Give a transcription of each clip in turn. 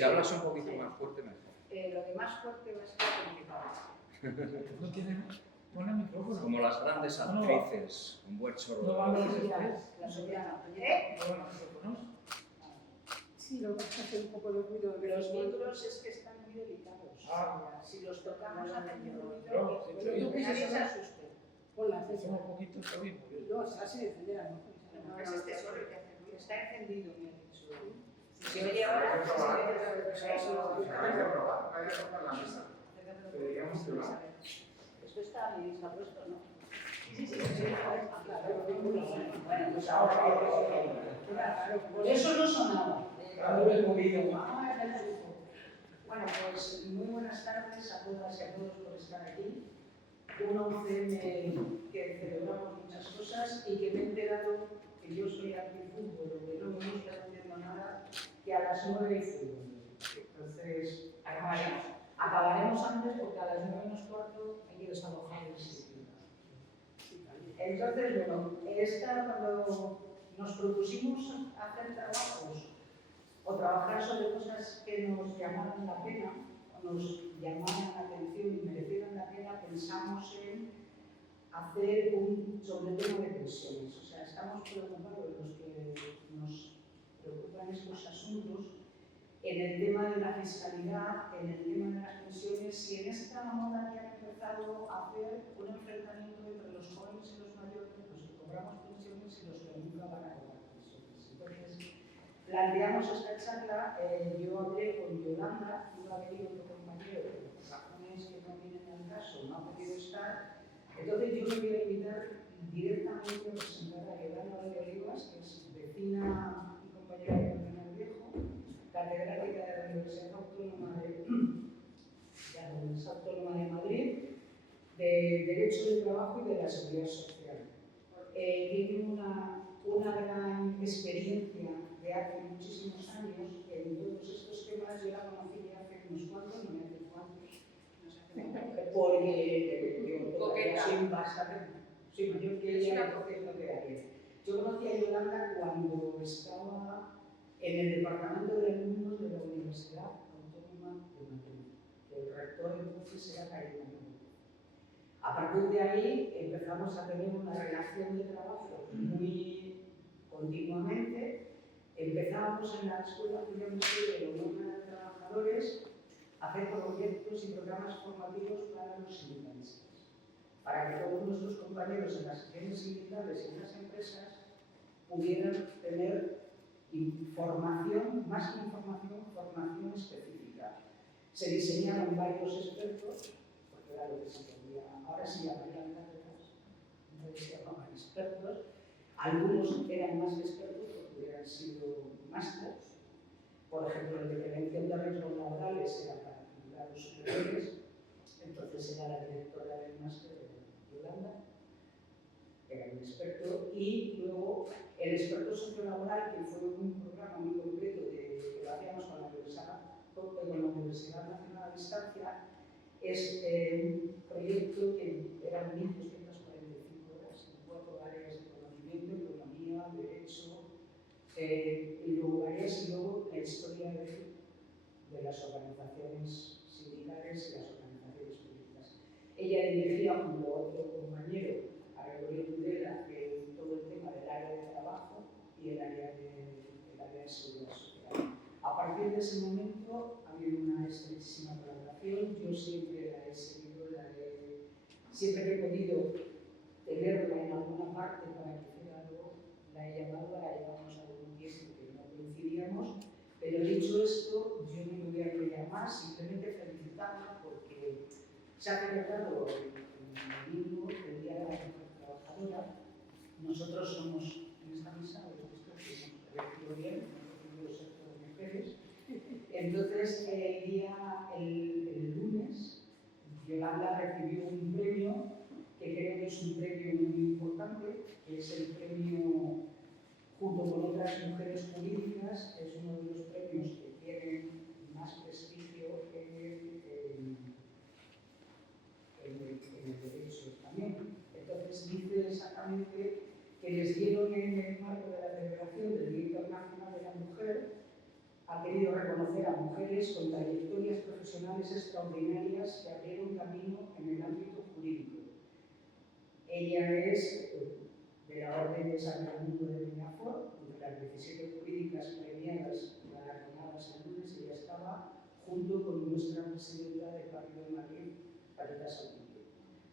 si hablas un poquito más fuerte, mejor. Lo de más fuerte va a ser complicado. No tiene... Pone micrófono. Como las grandes actrices, un buen sordo. No van los La soprano. No van los micrófonos. Sí, lo que pasa es hacer un poco de ruido. Los micros es que están muy delicados. Ah. Si los tocamos hacen No, ruido, yo que nadie se quisiera- asuste. Ponla, Hacemos César. un poquito, está bien. No, se hace encender a lo mejor. No, es este solo el que hace ruido. Está encendido, me ha dicho. Si se oye ahora, Hay que probar, hay que tocar la mesa. Deberíamos probar. Esto está bien, está puesto, ¿no? Sí, sí, sí. Bueno, pues ahora. Por eso no sonaba. Bueno, pues muy buenas tardes a todas y a todos por estar aquí. Un 11M que celebramos muchas cosas y que me he enterado que yo soy antifútbol, que no me gusta haciendo nada, que a las 9 hay fútbol. Entonces, acabaremos antes porque a las 9 menos cuarto hay que desalojar el sitio. Entonces, bueno, cuando nos propusimos hacer trabajos o trabajar sobre cosas que nos llamaran la pena, o nos llamaran la atención y merecieran la pena, pensamos en hacer sobre el tema de pensiones. O sea, estamos preocupados los que nos preocupan estos asuntos en el tema de la fiscalidad, en el tema de las pensiones y en esta moda que ha empezado a hacer un enfrentamiento entre los jóvenes y los mayores, los que cobramos pensiones y los que nunca van a cobrar pensiones. Entonces, planteamos esta charla, yo hablé con Yolanda, iba a venir otro compañero, pero por razones que no vienen al caso, no ha podido estar. Entonces yo me voy a invitar directamente a presentar a Yolanda de Olivas, que es vecina y compañera de Cardenal Viejo, catedrática de la Universidad Autónoma de Madrid, de Derecho del Trabajo y de la Seguridad Social. Tiene una gran experiencia de hace muchísimos años en todos estos temas. Yo la conocí ya hace unos cuantos, no me hace cuántos, porque yo soy bastante, soy mayor que ella, por cierto, que Ariel. Yo conocí a Yolanda cuando estaba en el departamento de alumnos de la Universidad Autónoma de Madrid. El rector entonces era Cayetano. A partir de ahí empezamos a tener una relación de trabajo muy continuamente. Empezábamos en la Escuela Julián Missé de la Unión de Trabajadores a hacer proyectos y programas formativos para los sindicalistas, para que todos nuestros compañeros en las secciones sindicales y en las empresas pudieran tener información, más que información, formación específica. Se diseñaron varios expertos, porque era lo que se podía, ahora sí llamarían cátedras, entonces se llamaban expertos. Algunos eran más expertos porque hubieran sido másters. Por ejemplo, el de prevención de riesgos laborales era para juzgados superiores, entonces era la directora del máster de Yolanda, era un experto, y luego el experto sociolaboral, que fue un programa muy concreto que lo hacíamos con la Universidad Nacional a Distancia, es un proyecto que eran 1.245 horas en 4 áreas de conocimiento: economía, derecho, lugares y luego la historia de las organizaciones sindicales y las organizaciones políticas. Ella dirigía junto a otro compañero, a Gregorio Tudela, todo el tema del área de trabajo y el área de seguridad social. A partir de ese momento ha habido una estrechísima colaboración. Yo siempre la he seguido, siempre que he podido tenerla en alguna parte para que hiciera algo, la he llamado, la llevamos algún tiempo que no coincidíamos. Pero dicho esto, yo no me voy a enrollar más, simplemente felicitarla porque se ha celebrado el domingo, el Día de la Mujer Trabajadora. Nosotros somos, en esta mesa, hemos elegido bien, hemos elegido ser todas mujeres. Entonces, el lunes, Yolanda recibió un premio que creo que es un premio muy importante, que es el premio, junto con otras mujeres jurídicas, es uno de los premios que tienen más prestigio en el derecho español. Entonces dice exactamente que les dieron en el marco de la celebración del Día Internacional de la Mujer ha querido reconocer a mujeres con trayectorias profesionales extraordinarias que abrieron camino en el ámbito jurídico. Ella es de la Orden de San Raimundo de Peñafort, entre las 17 jurídicas premiadas y galardonadas el lunes, ella estaba junto con nuestra presidenta del Partido de Madrid, Caritas Autillo.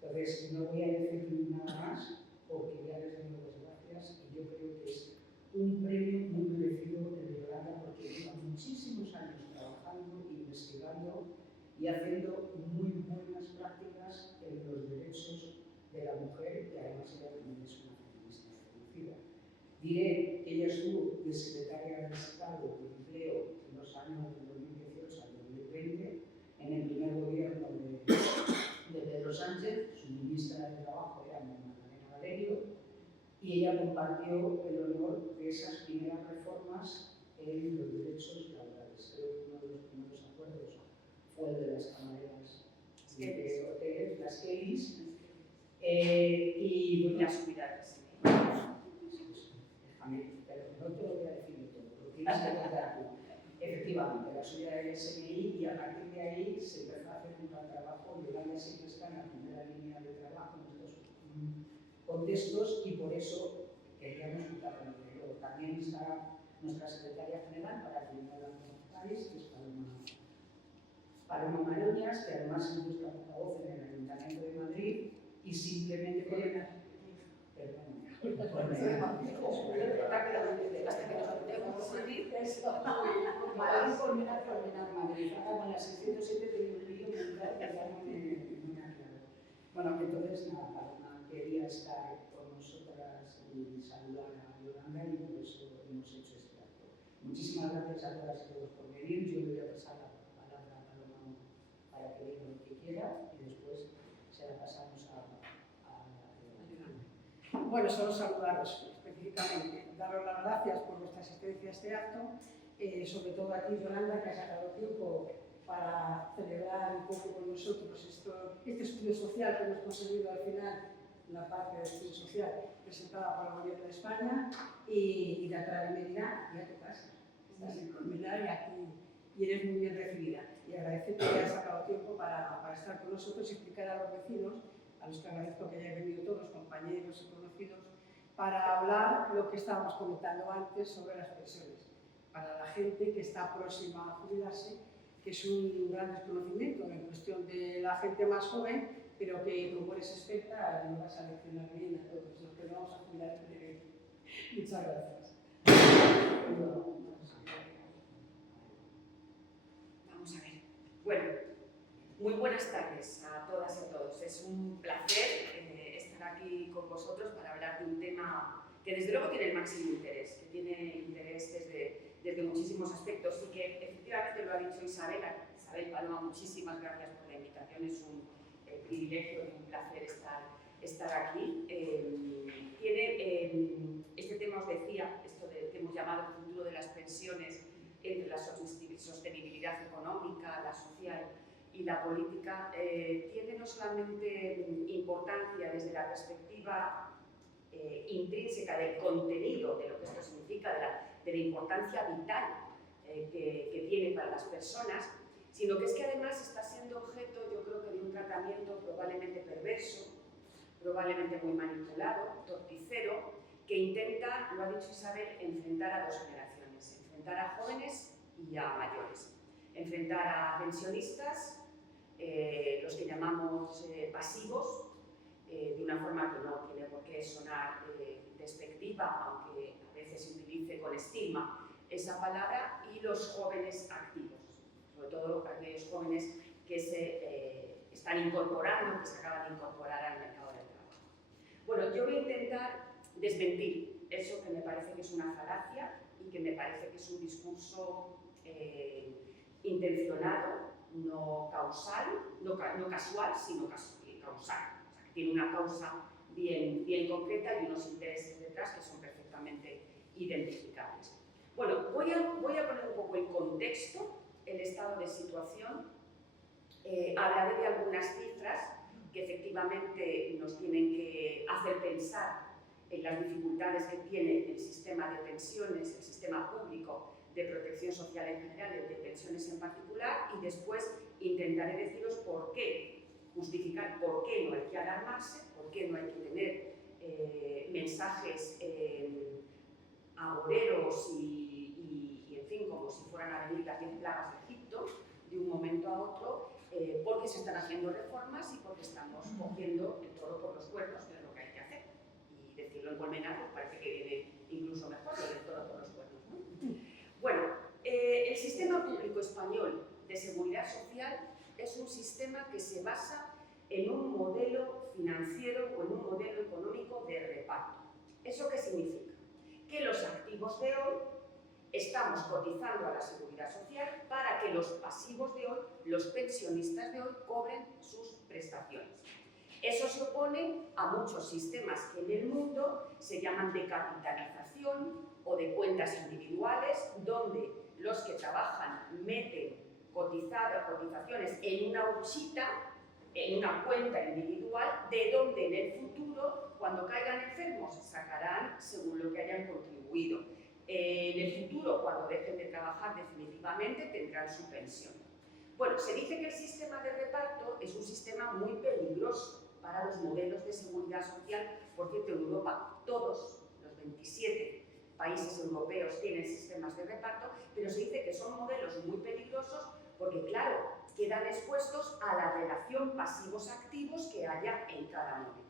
Entonces, no voy a decir nada más, porque ya les doy las gracias y yo creo que es un premio muy merecido de Yolanda, porque lleva muchísimos años trabajando, investigando y haciendo muy buenas prácticas en los derechos de la mujer, y además ella también es una feminista reconocida. Diré que ella estuvo de secretaria de Estado de Empleo en los años del 2018 al 2020, en el primer gobierno de Pedro Sánchez. Su ministra de Trabajo era Magdalena Valerio, y ella compartió el honor de esas primeras reformas en los derechos laborales. Creo que uno de los primeros acuerdos fue el de las camareras de hoteles, las Kellys, y bueno, las cuidadas. pero no te lo voy a decir todo, lo tienes que contar tú. Efectivamente, la subida del SMI, y a partir de ahí se empezó a hacer un gran trabajo. Yolanda siempre está en la primera línea de trabajo en estos contextos, y por eso queríamos quitarlo. También está nuestra secretaria general, para que no la conozcáis, que es Paloma Maroñas, que además es nuestra portavoz en el Ayuntamiento de Madrid, y simplemente Madrid. Como en la 607 tengo un lío mental que ya no me aclaro. Bueno, entonces nada, Paloma quería estar con nosotras y saludar a Yolanda, y por eso hemos hecho este acto. Muchísimas gracias a todas y todos por venir. Yo le voy a pasar la palabra a Paloma para que diga lo que quiera, y después se la pasamos a Yolanda. Bueno, solo saludaros específicamente, daros las gracias por vuestra asistencia a este acto, sobre todo a ti, Yolanda, que has sacado tiempo para celebrar un poco con nosotros este estudio social que hemos conseguido al final, la parte del estudio social presentada por el Gobierno de España, y de atrás de Medina, ya te pasa. Estás en Colmenar y aquí, y eres muy bien recibida. Y agradecerte que hayas sacado tiempo para estar con nosotros y explicar a los vecinos, a los que agradezco que hayáis venido todos, compañeros y conocidos, para hablar lo que estábamos comentando antes sobre las pensiones. Para la gente que está próxima a jubilarse, que es un gran desconocimiento en cuestión de la gente más joven, pero que como eres experta nos vas a leccionar bien a todos los que nos vamos a jubilar en breve. Muchas gracias. Vamos a ver. Bueno, muy buenas tardes a todas y a todos. Es un placer estar aquí con vosotros para hablar de un tema que desde luego tiene el máximo interés, que tiene interés desde muchísimos aspectos, y que efectivamente lo ha dicho Isabel Paloma, muchísimas gracias por la invitación. Es un privilegio y un placer estar aquí. Este tema, os decía, esto que hemos llamado el futuro de las pensiones, entre la sostenibilidad económica, la social y la política, tiene no solamente importancia desde la perspectiva intrínseca del contenido de lo que esto significa, de la importancia vital que tiene para las personas, sino que es que además está siendo objeto, yo creo que de un tratamiento probablemente perverso, probablemente muy manipulado, torticero, que intenta, lo ha dicho Isabel, enfrentar a dos generaciones, enfrentar a jóvenes y a mayores, enfrentar a pensionistas, los que llamamos pasivos, de una forma que no tiene por qué sonar despectiva, aunque a veces se utilice con estigma esa palabra, y los jóvenes activos, sobre todo aquellos jóvenes que se están incorporando, que se acaban de incorporar al mercado del trabajo. Bueno, yo voy a intentar desmentir eso que me parece que es una falacia y que me parece que es un discurso intencionado, no causal, no casual, sino causal. O sea, que tiene una causa bien concreta y unos intereses detrás que son perfectamente identificables. Bueno, voy a poner un poco en contexto el estado de situación. Hablaré de algunas cifras que efectivamente nos tienen que hacer pensar en las dificultades que tiene el sistema de pensiones, el sistema público de protección social en general, el de pensiones en particular, y después intentaré deciros por qué, justificar por qué no hay que alarmarse, por qué no hay que tener mensajes agoreros y, en fin, como si fueran a venir las 10 plagas de Egipto de un momento a otro, porque se están haciendo reformas y porque estamos cogiendo el toro por los cuernos, que es lo que hay que hacer. Y decirlo en colmenar, pues parece que viene incluso mejor lo del toro por los cuernos, ¿no? Bueno, el sistema público español de seguridad social es un sistema que se basa en un modelo financiero o en un modelo económico de reparto. ¿Eso qué significa? Que los activos de hoy estamos cotizando a la seguridad social para que los pasivos de hoy, los pensionistas de hoy, cobren sus prestaciones. Eso se opone a muchos sistemas que en el mundo se llaman de capitalización o de cuentas individuales, donde los que trabajan meten cotizaciones en una huchita, en una cuenta individual, de donde en el futuro, cuando caigan enfermos, sacarán según lo que hayan contribuido. En el futuro, cuando dejen de trabajar definitivamente, tendrán su pensión. Bueno, se dice que el sistema de reparto es un sistema muy peligroso para los modelos de seguridad social. Por cierto, en Europa todos los 27 países europeos tienen sistemas de reparto, pero se dice que son modelos muy peligrosos porque, claro, quedan expuestos a la relación pasivos-activos que haya en cada momento.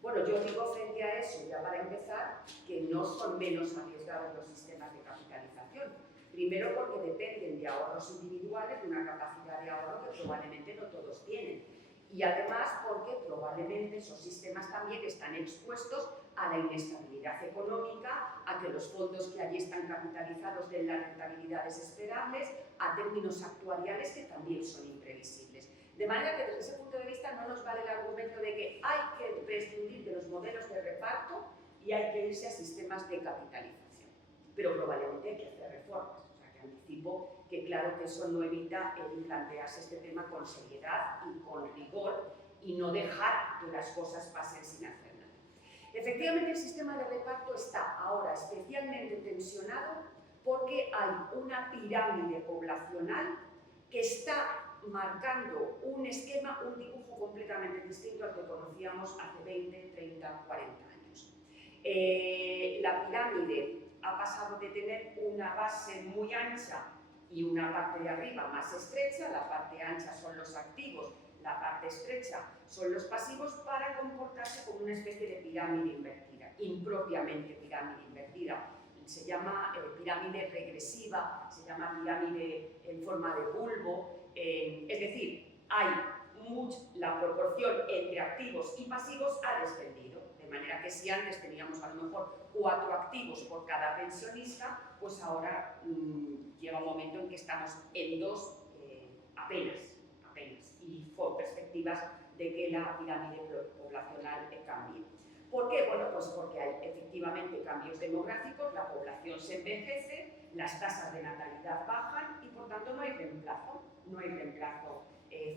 Bueno, yo digo frente a eso, ya para empezar, que no son menos arriesgados los sistemas de capitalización. Primero porque dependen de ahorros individuales, de una capacidad de ahorro que probablemente no todos tienen. Y además porque probablemente esos sistemas también están expuestos a la inestabilidad económica, a que los fondos que allí están capitalizados den las rentabilidades esperables, a términos actuariales que también son imprevisibles. De manera que desde ese punto de vista no nos vale el argumento de que hay que prescindir de los modelos de reparto y hay que irse a sistemas de capitalización. Pero probablemente hay que hacer reformas. O sea, que anticipo que claro que eso no evita el plantearse este tema con seriedad y con rigor y no dejar que las cosas pasen sin hacer nada. Efectivamente, el sistema de reparto está ahora especialmente tensionado porque hay una pirámide poblacional que está marcando un esquema, un dibujo completamente distinto al que conocíamos hace 20, 30, 40 años. La pirámide ha pasado de tener una base muy ancha y una parte de arriba más estrecha, la parte ancha son los activos, la parte estrecha son los pasivos, para comportarse como una especie de pirámide invertida, impropiamente pirámide invertida. Se llama pirámide regresiva, se llama pirámide en forma de bulbo, es decir, la proporción entre activos y pasivos ha descendido, de manera que si antes teníamos a lo mejor 4 activos por cada pensionista, pues ahora llega un momento en que estamos en 2 apenas, y con perspectivas de que la pirámide poblacional cambie. ¿Por qué? Bueno, pues porque hay efectivamente cambios demográficos, la población se envejece, las tasas de natalidad bajan y por tanto no hay reemplazo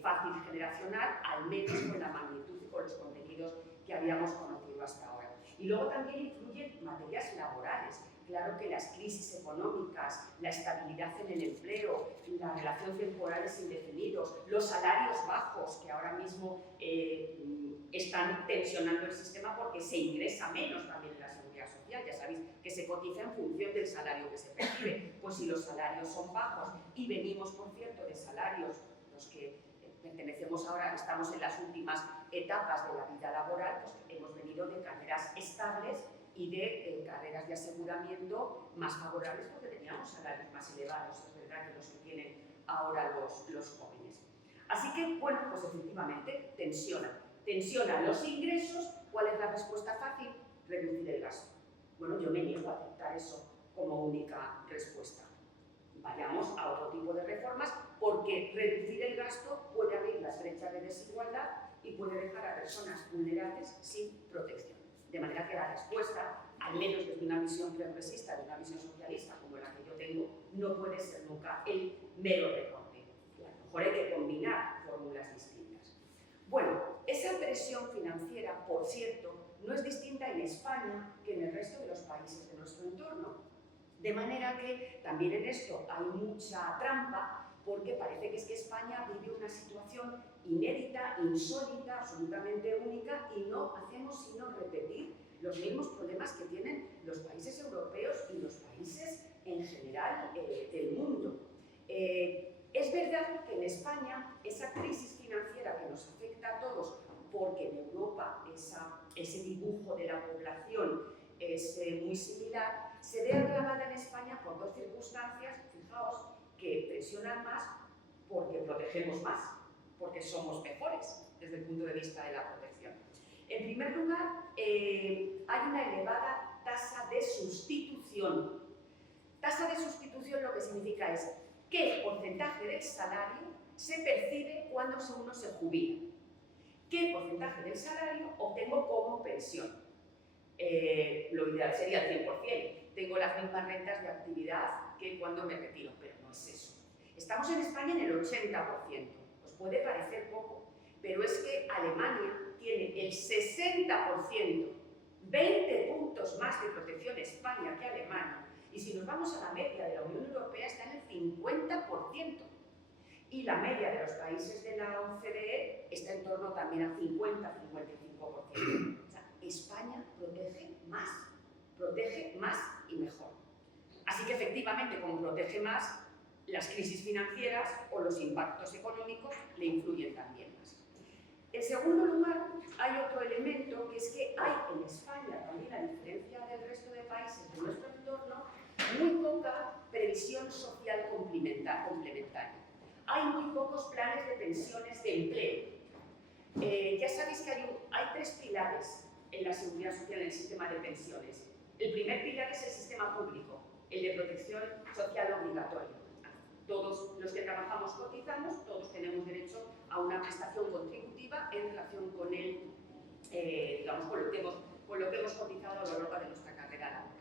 fácil generacional, al menos con la magnitud y con los contenidos que habíamos conocido hasta ahora. Y luego también influyen materias laborales. Claro que las crisis económicas, la estabilidad en el empleo, la relación temporales indefinidos, los salarios bajos que ahora mismo están tensionando el sistema porque se ingresa menos también en la seguridad social. Ya sabéis que se cotiza en función del salario que se percibe. Pues si los salarios son bajos y venimos, por cierto, de salarios, los que pertenecemos ahora, estamos en las últimas etapas de la vida laboral, pues hemos venido de carreras estables y de carreras de aseguramiento más favorables porque teníamos salarios más elevados, es verdad, que los que tienen ahora los jóvenes. Así que, bueno, pues efectivamente tensionan los ingresos. ¿Cuál es la respuesta fácil? Reducir el gasto. Bueno, yo me niego a aceptar eso como única respuesta. Vayamos a otro tipo de reformas, porque reducir el gasto puede abrir las brechas de desigualdad y puede dejar a personas vulnerables sin protección. De manera que la respuesta, al menos desde una visión progresista, de una visión socialista como la que yo tengo, no puede ser nunca el mero recorte. A lo mejor hay que combinar fórmulas distintas. Bueno, esa presión financiera, por cierto, no es distinta en España que en el resto de los países de nuestro entorno. De manera que también en esto hay mucha trampa, porque parece que es que España vive una situación inédita, insólita, absolutamente única, y no hacemos sino repetir los mismos problemas que tienen los países europeos y los países en general del mundo. Es verdad que en España esa crisis financiera que nos afecta a todos, porque en Europa ese dibujo de la población es muy similar, se ve agravada en España por dos circunstancias, fijaos, que presionan más porque protegemos más, porque somos mejores desde el punto de vista de la protección. En primer lugar, hay una elevada tasa de sustitución. Tasa de sustitución lo que significa es qué porcentaje del salario se percibe cuando uno se jubila. ¿Qué porcentaje del salario obtengo como pensión? Lo ideal sería el 100%. Tengo las mismas rentas de actividad que cuando me retiro, pero no es eso. Estamos en España en el 80%. Os puede parecer poco, pero es que Alemania tiene el 60%, 20 puntos más de protección España que Alemania, y si nos vamos a la media de la Unión Europea está en el 50%. Y la media de los países de la OCDE está en torno también al 50-55%. O sea, España protege más y mejor. Así que efectivamente, como protege más, las crisis financieras o los impactos económicos le influyen también más. En segundo lugar, hay otro elemento, que es que hay en España, también a diferencia del resto de países de nuestro entorno, muy poca previsión social complementaria. Hay muy pocos planes de pensiones de empleo. Ya sabéis que hay tres pilares en la seguridad social, en el sistema de pensiones. El primer pilar es el sistema público, el de protección social obligatoria. Todos los que trabajamos cotizamos, todos tenemos derecho a una prestación contributiva en relación con digamos, con lo que hemos cotizado a lo largo de nuestra carrera laboral.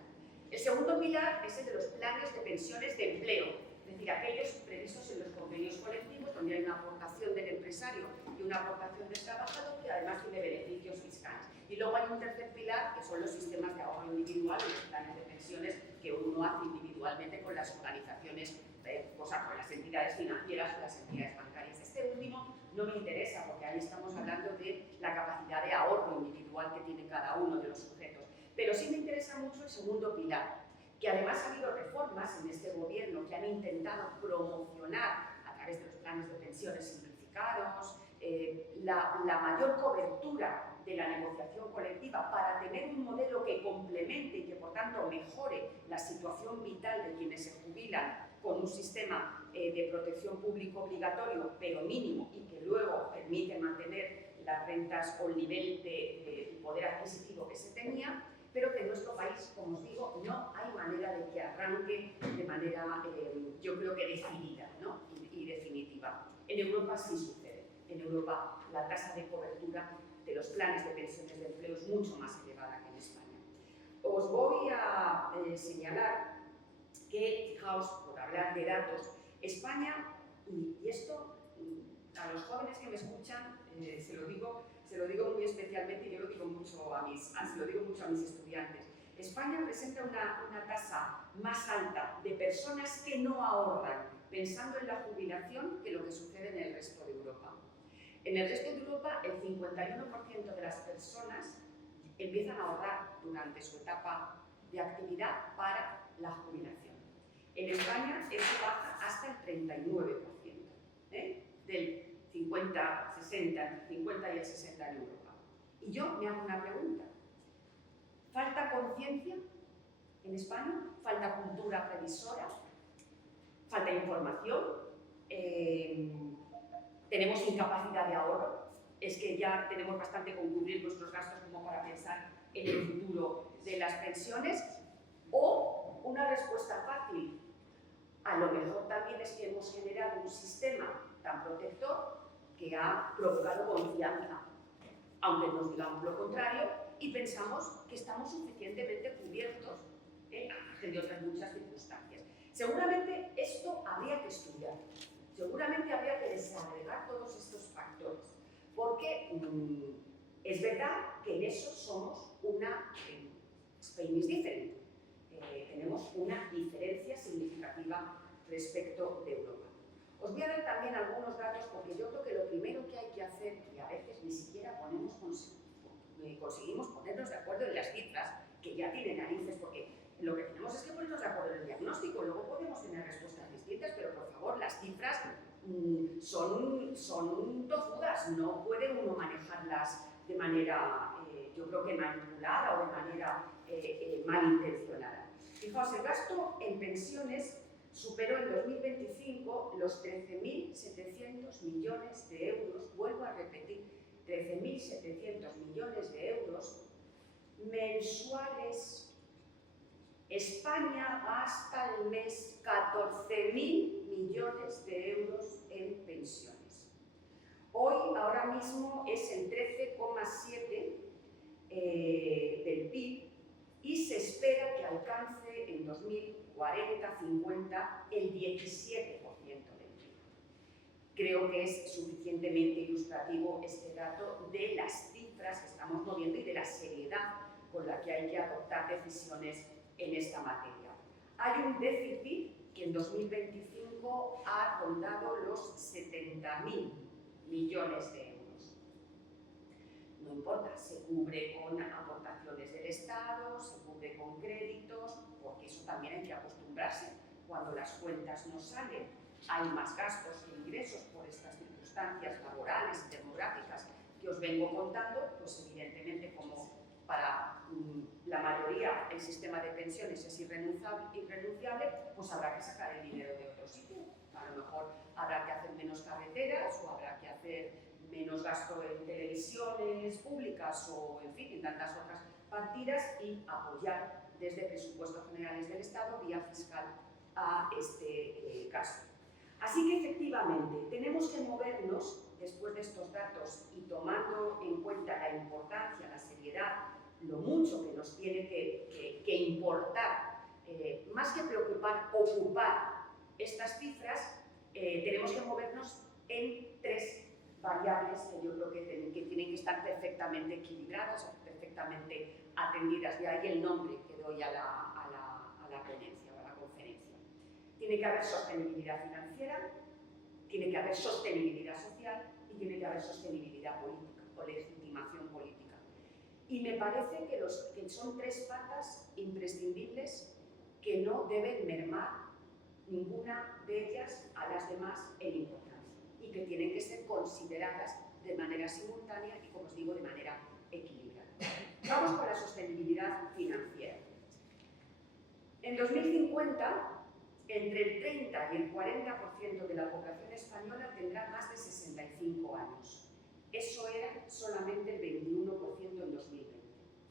El segundo pilar es el de los planes de pensiones de empleo, es decir, aquellos previstos en los convenios colectivos donde hay una aportación del empresario y una aportación del trabajador que además tiene beneficios fiscales. Y luego hay un tercer pilar que son los sistemas de ahorro individual y los planes de pensiones que uno hace individualmente con las organizaciones, con las entidades financieras o las entidades bancarias. Este último no me interesa porque ahí estamos hablando de la capacidad de ahorro individual que tiene cada uno de los sujetos. Pero sí me interesa mucho el segundo pilar, que además ha habido reformas en este gobierno que han intentado promocionar a través de los planes de pensiones simplificados, la mayor cobertura de la negociación colectiva para tener un modelo que complemente y que por tanto mejore la situación vital de quienes se jubilan con un sistema de protección público obligatorio pero mínimo y que luego permite mantener las rentas o el nivel de poder adquisitivo que se tenía, pero que en nuestro país, como os digo, no hay manera de que arranque de manera, yo creo que decidida, ¿no? y definitiva. En Europa sí sucede. En Europa la tasa de cobertura de los planes de pensiones de empleo es mucho más elevada que en España. Os voy a señalar que, fijaos, por hablar de datos, España, y esto a los jóvenes que me escuchan, se lo digo muy especialmente y yo lo digo mucho se lo digo mucho a mis estudiantes. España presenta una tasa más alta de personas que no ahorran pensando en la jubilación que lo que sucede en el resto de Europa. En el resto de Europa, el 51% de las personas empiezan a ahorrar durante su etapa de actividad para la jubilación. En España eso baja hasta el 39%, del 50, 60, entre 50 y el 60 en Europa. Y yo me hago una pregunta. ¿Falta conciencia en España? ¿Falta cultura previsora? ¿Falta información? ¿Tenemos incapacidad de ahorro? ¿Es que ya tenemos bastante con cubrir nuestros gastos como para pensar en el futuro de las pensiones? ¿O una respuesta fácil? A lo mejor también es que hemos generado un sistema tan protector que ha provocado confianza, aunque nos digamos lo contrario, y pensamos que estamos suficientemente cubiertos de otras muchas circunstancias. Seguramente esto habría que estudiar, seguramente habría que desagregar todos estos factores, porque es verdad que en eso somos una Spain is different. tenemos una diferencia significativa respecto de Europa. Os voy a dar también algunos datos porque yo creo que lo primero que hay que hacer, y a veces ni siquiera conseguimos ponernos de acuerdo en las cifras, que ya tienen narices, porque lo que tenemos es que ponernos de acuerdo en el diagnóstico, luego podemos tener respuestas distintas, pero por favor, las cifras son tozudas, no puede uno manejarlas de manera, yo creo que manipulada o de manera malintencionada. Fijaos, el gasto en pensiones superó en 2025 los 13.700 millones de euros, vuelvo a repetir, 13.700 millones de euros mensuales. España gasta al mes 14.000 millones de euros en pensiones. Hoy, ahora mismo, es el 13,7% del PIB y se espera que alcance en 2040-50 el 17% del PIB. Creo que es suficientemente ilustrativo este dato de las cifras que estamos moviendo y de la seriedad con la que hay que adoptar decisiones en esta materia. Hay un déficit que en 2025 ha rondado los 70.000 millones de euros. No importa, se cubre con aportaciones del Estado, se cubre con créditos, porque eso también hay que acostumbrarse. Cuando las cuentas no salen, hay más gastos que ingresos por estas circunstancias laborales y demográficas que os vengo contando, pues evidentemente como para la mayoría el sistema de pensiones es irrenunciable, pues habrá que sacar el dinero de otro sitio. A lo mejor habrá que hacer menos carreteras o habrá que hacer menos gasto en televisiones públicas o, en fin, en tantas otras partidas y apoyar desde presupuestos generales del Estado vía fiscal a este gasto. Así que, efectivamente, tenemos que movernos, después de estos datos y tomando en cuenta la importancia, la seriedad, lo mucho que nos tiene que importar, más que preocupar, ocupar estas cifras, tenemos que movernos en tres variables que yo creo que tienen que estar perfectamente equilibradas o perfectamente atendidas. De ahí el nombre que doy a la ponencia o a la conferencia. Tiene que haber sostenibilidad financiera, tiene que haber sostenibilidad social y tiene que haber sostenibilidad política o legitimación política. Y me parece que son tres patas imprescindibles que no deben mermar ninguna de ellas a las demás en importancia y que tienen que ser consideradas de manera simultánea y, como os digo, de manera equilibrada. Vamos con la sostenibilidad financiera. En 2050, entre el 30 y el 40% de la población española tendrá más de 65 años. Eso era solamente el 21% en 2020.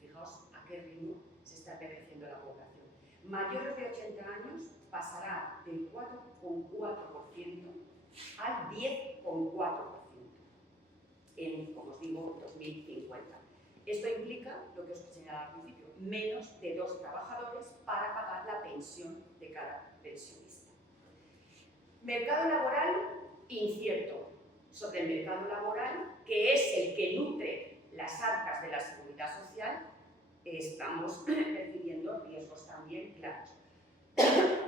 Fijaos a qué ritmo se está envejeciendo la población. Mayores de 80 años pasará del 4,4% al 10,4% en, como os digo, 2050. Esto implica, lo que os señalaba al principio, menos de 2 trabajadores para pagar la pensión de cada pensionista. Mercado laboral incierto. Sobre el mercado laboral, que es el que nutre las arcas de la seguridad social, estamos percibiendo riesgos también claros.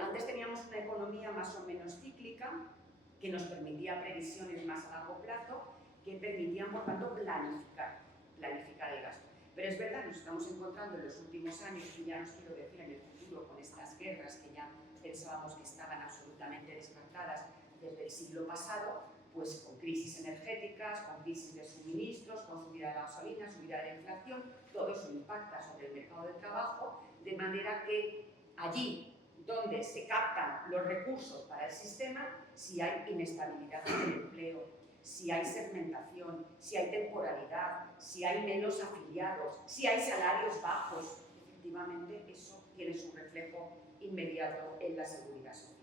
Antes teníamos una economía más o menos cíclica que nos permitía previsiones más a largo plazo, que permitían, por tanto, planificar el gasto. Pero es verdad, nos estamos encontrando en los últimos años, y ya nos quiero decir en el futuro, con estas guerras que ya pensábamos que estaban absolutamente descartadas desde el siglo pasado, pues con crisis energéticas, con crisis de suministros, con subida de la gasolina, subida de la inflación, todo eso impacta sobre el mercado de trabajo, de manera que allí donde se captan los recursos para el sistema, si hay inestabilidad en el empleo, si hay segmentación, si hay temporalidad, si hay menos afiliados, si hay salarios bajos, efectivamente eso tiene su reflejo inmediato en la seguridad social.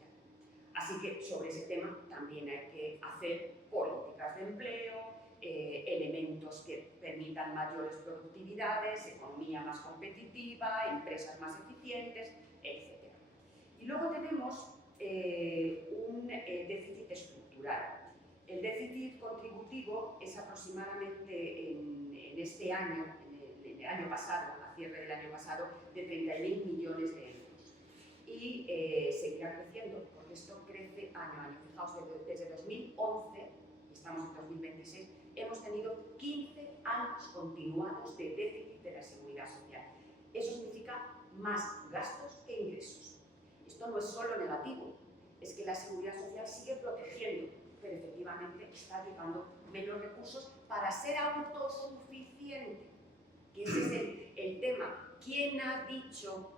Así que sobre ese tema también hay que hacer políticas de empleo, elementos que permitan mayores productividades, economía más competitiva, empresas más eficientes, etc. Y luego tenemos un déficit estructural. El déficit contributivo es aproximadamente en este año, en el año pasado, a cierre del año pasado, de 30.000 millones de euros. y seguirá creciendo, porque esto crece año a año. Fijaos, desde 2011, y estamos en 2026, hemos tenido 15 años continuados de déficit de la seguridad social. Eso significa más gastos que ingresos. Esto no es solo negativo, es que la seguridad social sigue protegiendo, pero efectivamente está llevando menos recursos para ser autosuficiente, que ese es el tema. ¿Quién ha dicho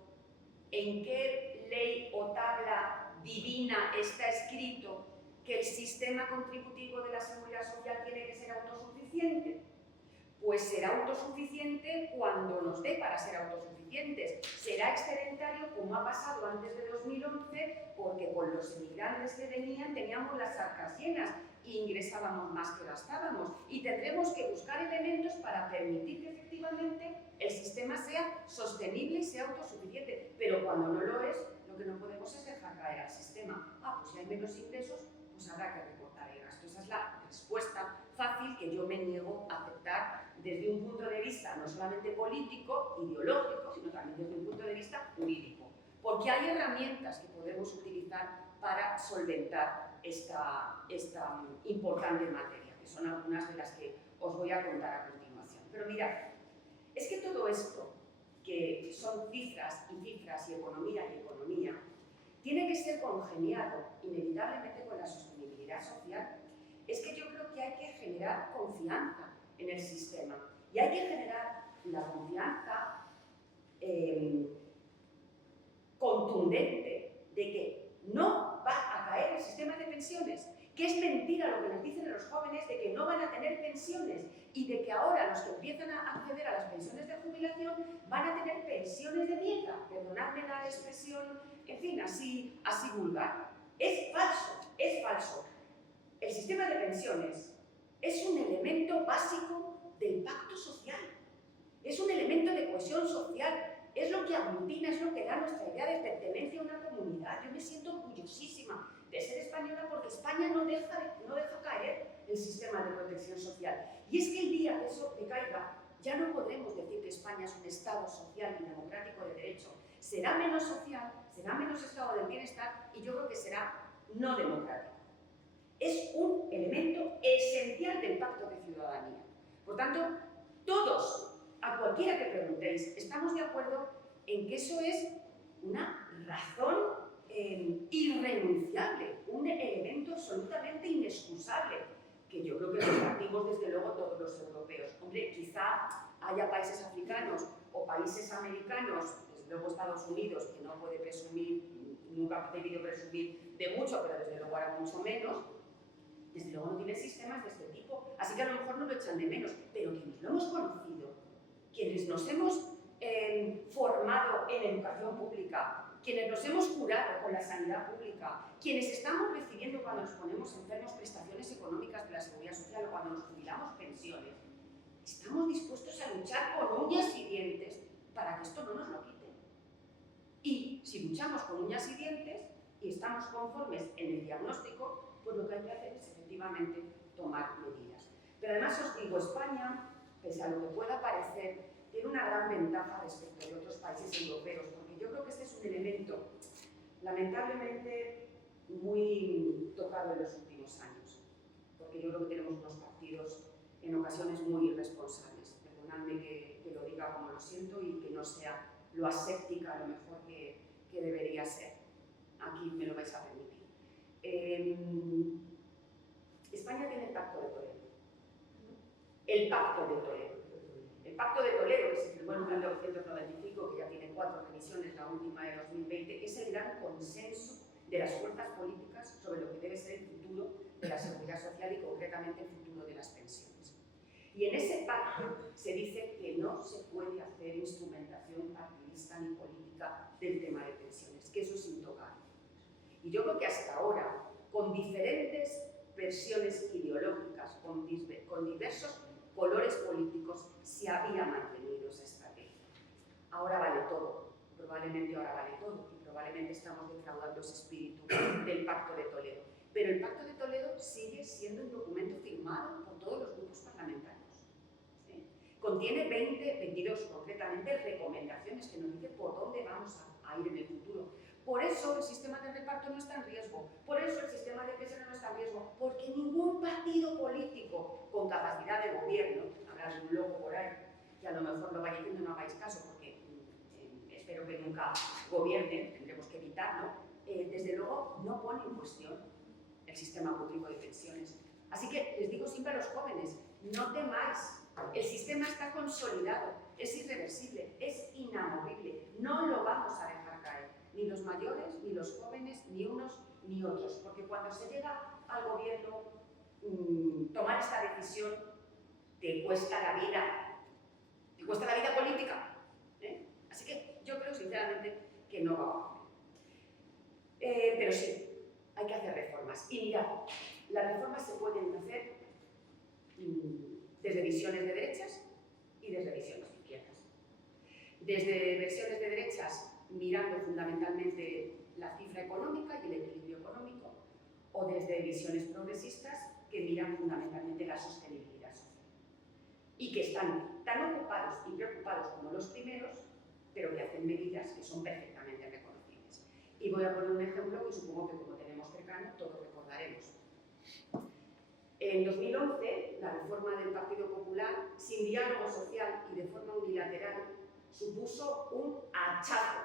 en qué ley o tabla divina está escrito que el sistema contributivo de la seguridad social tiene que ser autosuficiente? Pues será autosuficiente cuando nos dé para ser autosuficientes. Será excedentario como ha pasado antes de 2011, porque con los inmigrantes que venían teníamos las arcas llenas e ingresábamos más que gastábamos. Y tendremos que buscar elementos para permitir que efectivamente el sistema sea sostenible y sea autosuficiente. Pero cuando no lo es, lo que no podemos es dejar caer al sistema. Pues si hay menos ingresos, pues habrá que recortar el gasto. Esa es la respuesta fácil que yo me niego a aceptar desde un punto de vista no solamente político, ideológico, sino también desde un punto de vista jurídico. Porque hay herramientas que podemos utilizar para solventar esta importante materia, que son algunas de las que os voy a contar a continuación. Pero mirad, es que todo esto, que son cifras y economía, tiene que ser congeniado inevitablemente con la sostenibilidad social. Es que yo creo que hay que generar confianza en el sistema y hay que generar la confianza contundente de que no va a caer el sistema de pensiones, que es mentira lo que nos dicen los jóvenes de que no van a tener pensiones y de que ahora los que empiezan a acceder a las pensiones de jubilación van a tener pensiones de mierda, perdonadme la expresión, en fin, así vulgar. Es falso, es falso. El sistema de pensiones es un elemento básico del pacto social, es un elemento de cohesión social, es lo que aglutina, es lo que da nuestra idea de pertenencia a una comunidad. Yo me siento orgullosísima de ser española porque España no deja caer el sistema de protección social. Y es que el día que eso decaiga, ya no podremos decir que España es un Estado social y democrático de derecho. Será menos social, será menos Estado del bienestar y yo creo que será no democrático. Es un elemento esencial del pacto de ciudadanía. Por tanto, todos, a cualquiera que preguntéis, estamos de acuerdo en que eso es una razón irrenunciable, un elemento absolutamente inexcusable, que yo creo que compartimos desde luego todos los europeos. Hombre, quizá haya países africanos o países americanos, desde luego Estados Unidos, que no puede presumir, nunca ha debido presumir de mucho, pero desde luego ahora mucho menos, desde luego no tiene sistemas de este tipo, así que a lo mejor no lo echan de menos, pero quienes lo hemos conocido, quienes nos hemos formado en educación pública, quienes nos hemos curado con la sanidad pública, quienes estamos recibiendo cuando nos ponemos enfermos prestaciones económicas de la seguridad social o cuando nos jubilamos pensiones, estamos dispuestos a luchar con uñas y dientes para que esto no nos lo quiten. Y si luchamos con uñas y dientes y estamos conformes en el diagnóstico, pues lo que hay que hacer es efectivamente tomar medidas. Pero además os digo, España, pese a lo que pueda parecer, tiene una gran ventaja respecto de otros países europeos, porque yo creo que este es un elemento lamentablemente muy tocado en los últimos años, porque yo creo que tenemos unos partidos en ocasiones muy irresponsables. Perdonadme que lo diga como lo siento y que no sea lo aséptica a lo mejor que debería ser. Aquí me lo vais a permitir. España tiene el Pacto de Toledo. El Pacto de Toledo. El Pacto de Toledo, que se firmó en 1995, que ya tiene 4 revisiones, la última de 2020, es el gran consenso de las fuerzas políticas sobre lo que debe ser el futuro de la seguridad social y concretamente el futuro de las pensiones. Y en ese pacto se dice que no se puede hacer instrumentación partidista ni política del tema de pensiones, que eso es intocable. Y yo creo que hasta ahora, con diferentes versiones ideológicas, con diversos colores políticos, se había mantenido esa estrategia. Ahora vale todo, probablemente ahora vale todo, y probablemente estamos defraudando ese espíritu del Pacto de Toledo. Pero el Pacto de Toledo sigue siendo un documento firmado por todos los grupos parlamentarios. ¿Sí? Contiene 22 concretamente recomendaciones que nos dicen por dónde vamos a ir en el futuro. Por eso el sistema de reparto no está en riesgo, por eso el sistema de pensiones no está en riesgo, porque ningún partido político con capacidad de gobierno, habrá un loco por ahí, que a lo mejor lo vaya diciendo no hagáis caso, porque espero que nunca gobiernen, tendremos que evitarlo, desde luego no pone en cuestión el sistema público de pensiones. Así que les digo siempre a los jóvenes, no temáis, el sistema está consolidado, es irreversible, es inamovible, no lo vamos a dejar caer, ni los mayores, ni los jóvenes, ni unos ni otros, porque cuando se llega al gobierno, tomar esta decisión te cuesta la vida política, ¿eh? Así que yo creo sinceramente que no va a ocurrir. Pero sí, hay que hacer reformas. Y mirad, las reformas se pueden hacer desde visiones de derechas y desde visiones de izquierdas. Desde versiones de derechas, mirando fundamentalmente la cifra económica y el equilibrio económico, o desde visiones progresistas que miran fundamentalmente la sostenibilidad social. Y que están tan ocupados y preocupados como los primeros, pero que hacen medidas que son perfectamente reconocibles. Y voy a poner un ejemplo que supongo que como tenemos cercano, todos recordaremos. En 2011, la reforma del Partido Popular, sin diálogo social y de forma unilateral, supuso un hachazo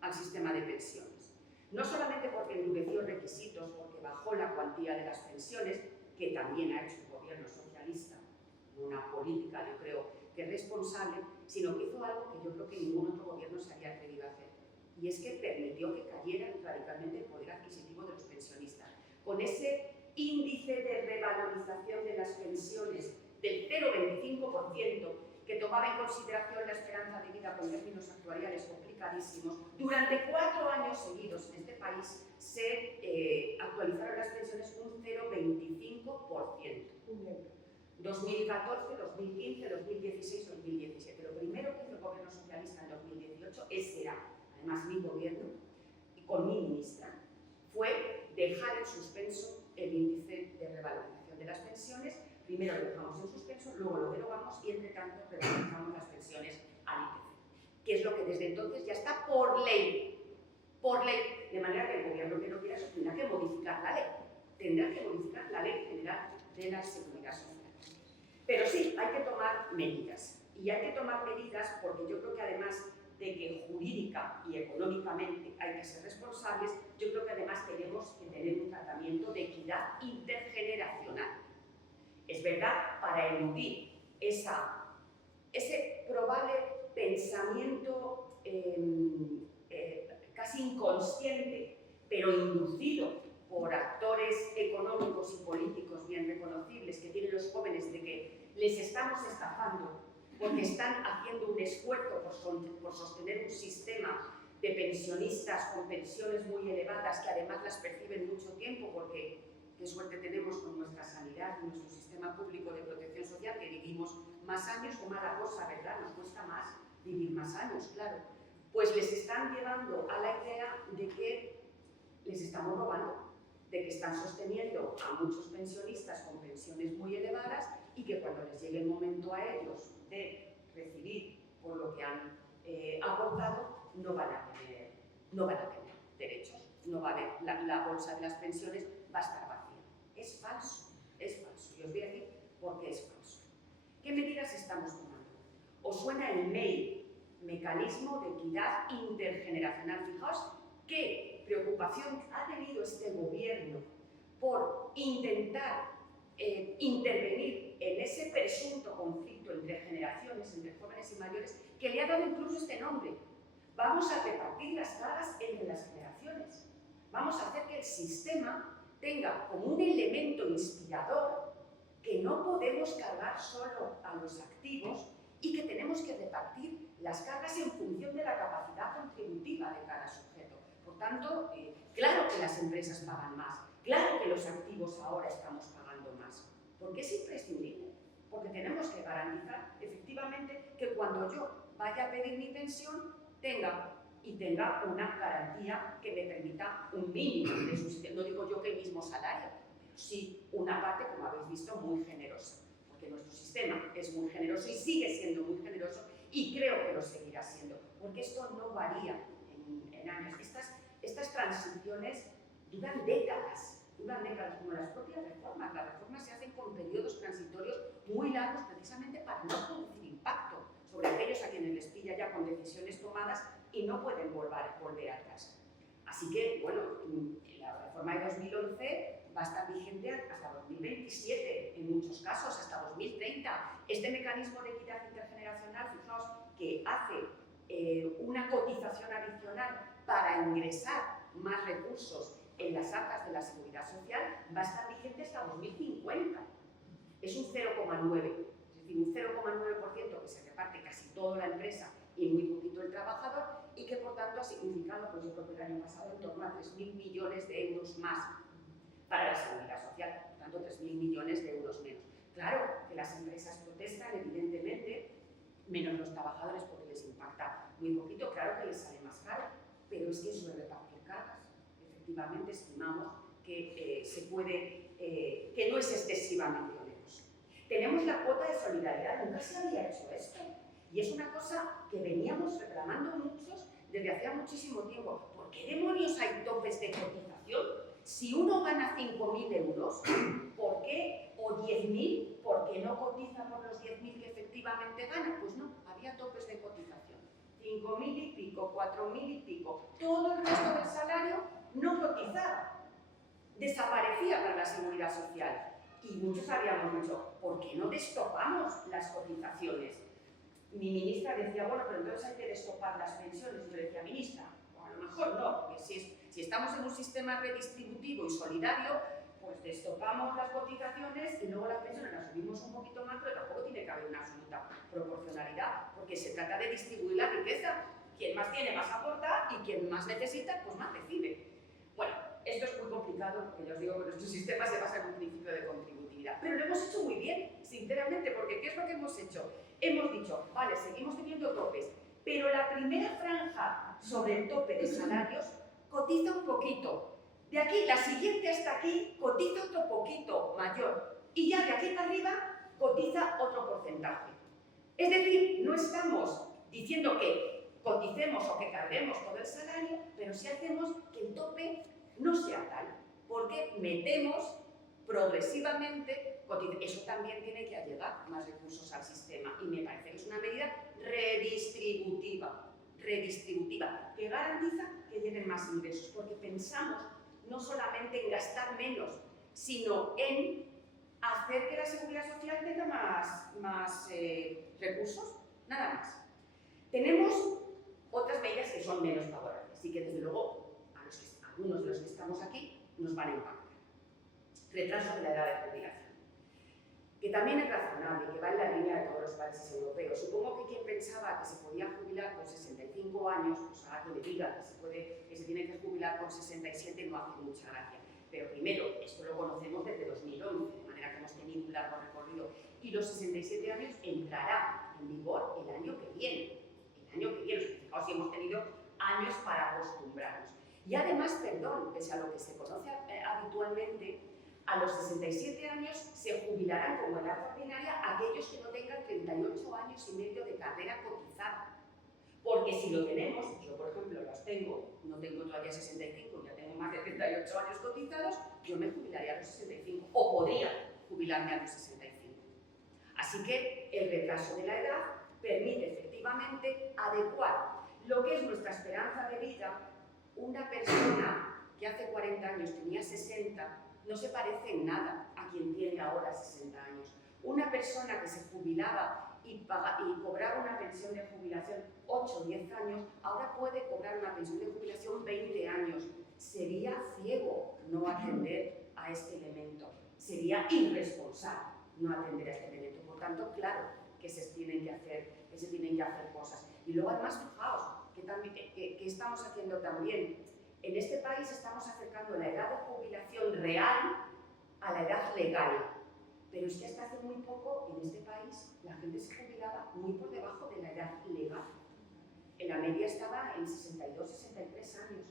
al sistema de pensiones. No solamente porque endureció requisitos, porque bajó la cuantía de las pensiones, que también ha hecho el gobierno socialista, una política, yo creo, que es responsable, sino que hizo algo que yo creo que ningún otro gobierno se había atrevido a hacer. Y es que permitió que cayera radicalmente el poder adquisitivo de los pensionistas. Con ese índice de revalorización de las pensiones del 0,25%, que tomaba en consideración la esperanza de vida con términos actuariales complicadísimos, durante 4 años seguidos en este país se actualizaron las pensiones un 0,25%. 2014, 2015, 2016, 2017. Lo primero que hizo el gobierno socialista en 2018, ese era además mi gobierno, y con mi ministra, fue dejar en suspenso el índice de revalorización de las pensiones. Primero lo dejamos en suspenso, luego lo derogamos y entre tanto revalorizamos las pensiones al IPC, que es lo que desde entonces ya está por ley, de manera que el gobierno que no quiera eso tendrá que modificar la ley, Ley General de la Seguridad Social. Pero sí, hay que tomar medidas, y hay que tomar medidas porque yo creo que además de que jurídica y económicamente hay que ser responsables, yo creo que además tenemos que tener un tratamiento de equidad intergeneracional. Es verdad, para eludir ese probable pensamiento casi inconsciente, pero inducido por actores económicos y políticos bien reconocibles que tienen los jóvenes de que les estamos estafando porque están haciendo un esfuerzo por sostener un sistema de pensionistas con pensiones muy elevadas que además las perciben mucho tiempo porque qué suerte tenemos con nuestra sanidad y nuestro sistema público de protección social que vivimos más años, qué mala cosa, ¿verdad? Nos cuesta más vivir más años, claro. Pues les están llevando a la idea de que les estamos robando, de que están sosteniendo a muchos pensionistas con pensiones muy elevadas y que cuando les llegue el momento a ellos de recibir por lo que han aportado, no van a tener derechos, no va a haber, la bolsa de las pensiones va a estar vacía. Es falso, y os voy a decir por qué es falso. ¿Qué medidas estamos tomando? ¿Os suena el MEI, Mecanismo de Equidad Intergeneracional? Fijaos qué preocupación ha tenido este gobierno por intentar intervenir en ese presunto conflicto entre generaciones, entre jóvenes y mayores, que le ha dado incluso este nombre. Vamos a repartir las cargas entre las generaciones. Vamos a hacer que el sistema tenga como un elemento inspirador que no podemos cargar solo a los activos y que tenemos que repartir las cargas en función de la capacidad contributiva de cada sujeto. Por tanto, claro que las empresas pagan más, claro que los activos ahora estamos pagando más, porque es imprescindible, porque tenemos que garantizar efectivamente que cuando yo vaya a pedir mi pensión tenga una garantía que me permita un mínimo de subsidio. No digo yo que el mismo salario, pero sí una parte, como habéis visto, muy generosa, porque nuestro sistema es muy generoso y sigue siendo muy generoso y creo que lo seguirá siendo, porque esto no varía en años. estas transiciones duran décadas, como las propias reformas. Las reformas se hacen con periodos transitorios muy largos precisamente para no producir impacto sobre aquellos a quienes les pilla ya con decisiones tomadas y no pueden volver atrás. Así que, bueno, la reforma de 2011 va a estar vigente hasta 2027, en muchos casos, hasta 2030. Este mecanismo de equidad intergeneracional, fijaos, que hace una cotización adicional para ingresar más recursos en las arcas de la seguridad social, va a estar vigente hasta 2050. Es un 0,9, es decir, un 0,9% que se reparte casi toda la empresa y muy poquito el trabajador, y que por tanto ha significado, pues yo creo que el año pasado, en torno a 3.000 millones de euros más para la seguridad social, por tanto 3.000 millones de euros menos. Claro que las empresas protestan, evidentemente, menos los trabajadores porque les impacta muy poquito, claro que les sale más caro, pero es que eso es repartir cargas. Efectivamente, estimamos que que no es excesivamente oneroso. Tenemos la cuota de solidaridad, nunca se había hecho esto. Y es una cosa que veníamos reclamando muchos desde hacía muchísimo tiempo. ¿Por qué demonios hay topes de cotización? Si uno gana 5.000 euros, ¿por qué? O 10.000, ¿por qué no cotiza por los 10.000 que efectivamente gana? Pues no, había topes de cotización. 5.000 y pico, 4.000 y pico. Todo el resto del salario no cotizaba. Desaparecía para la seguridad social. Y muchos habíamos dicho, ¿por qué no destopamos las cotizaciones? Mi ministra decía, bueno, pero entonces hay que destopar las pensiones. Y yo decía, ministra, a lo mejor no, porque si estamos en un sistema redistributivo y solidario, pues destopamos las cotizaciones y luego las pensiones las subimos un poquito más, pero tampoco tiene que haber una absoluta proporcionalidad, porque se trata de distribuir la riqueza. Quien más tiene, más aporta, y quien más necesita, pues más recibe. Bueno, esto es muy complicado, porque ya os digo que nuestro sistema se basa en un principio de contributividad. Pero lo hemos hecho muy bien, sinceramente, porque ¿qué es lo que hemos hecho? Hemos dicho, vale, seguimos teniendo topes, pero la primera franja sobre el tope de salarios cotiza un poquito. De aquí, la siguiente hasta aquí, cotiza otro poquito mayor. Y ya de aquí para arriba, cotiza otro porcentaje. Es decir, no estamos diciendo que coticemos o que carguemos todo el salario, pero sí hacemos que el tope no sea tal, porque metemos progresivamente, eso también tiene que allegar más recursos al sistema, y me parece que es una medida redistributiva, que garantiza que lleguen más ingresos, porque pensamos no solamente en gastar menos, sino en hacer que la seguridad social tenga más recursos, nada más. Tenemos otras medidas que son menos favorables y que desde luego algunos de los que estamos aquí nos van a impactar. Retraso de la edad de jubilación, que también es razonable, que va en la línea de todos los países europeos. Supongo que quien pensaba que se podía jubilar con 65 años, pues ahora que le diga que se tiene que jubilar con 67 no hace mucha gracia. Pero primero, esto lo conocemos desde 2011, de manera que hemos tenido un largo recorrido, y los 67 años entrará en vigor el año que viene. Fijaos si hemos tenido años para acostumbrarnos. Y además, perdón, pese a lo que se conoce habitualmente, a los 67 años se jubilarán como edad ordinaria aquellos que no tengan 38 años y medio de carrera cotizada. Porque si lo tenemos, yo por ejemplo los tengo, no tengo todavía 65, ya tengo más de 38 años cotizados, yo me jubilaría a los 65, o podría jubilarme a los 65. Así que el retraso de la edad permite efectivamente adecuar lo que es nuestra esperanza de vida. Una persona que hace 40 años tenía 60, no se parece en nada a quien tiene ahora 60 años. Una persona que se jubilaba y cobraba una pensión de jubilación 8 o 10 años, ahora puede cobrar una pensión de jubilación 20 años. Sería ciego no atender a este elemento. Sería irresponsable no atender a este elemento. Por tanto, claro que se tienen que hacer cosas. Y luego además, fijaos, que estamos haciendo también. En este país estamos acercando la edad de jubilación real a la edad legal. Pero es que hasta hace muy poco, en este país, la gente se jubilaba muy por debajo de la edad legal. En la media estaba en 62, 63 años.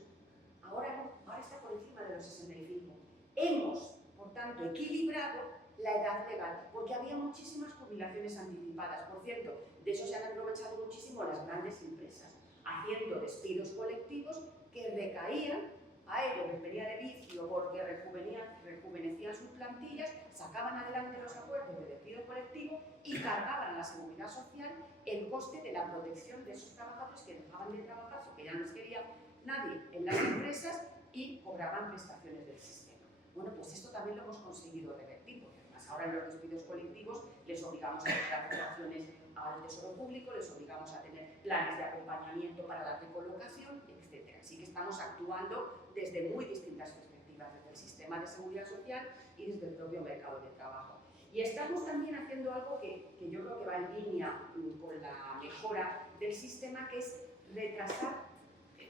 Ahora no, ahora está por encima de los 65. Hemos, por tanto, equilibrado la edad legal, porque había muchísimas jubilaciones anticipadas. Por cierto, de eso se han aprovechado muchísimo las grandes empresas, haciendo despidos colectivos que recaían a ellos, les venía de vicio porque rejuvenecían sus plantillas, sacaban adelante los acuerdos de despido colectivo y cargaban a la seguridad social el coste de la protección de esos trabajadores que dejaban de trabajar porque ya no les quería nadie en las empresas y cobraban prestaciones del sistema. Bueno, pues esto también lo hemos conseguido revertir, porque además ahora en los despidos colectivos les obligamos a hacer aportaciones al Tesoro Público, les obligamos a tener planes de acompañamiento para la recolocación, etc. Así que estamos actuando desde muy distintas perspectivas, desde el sistema de seguridad social y desde el propio mercado de trabajo. Y estamos también haciendo algo que yo creo que va en línea con la mejora del sistema, que es retrasar,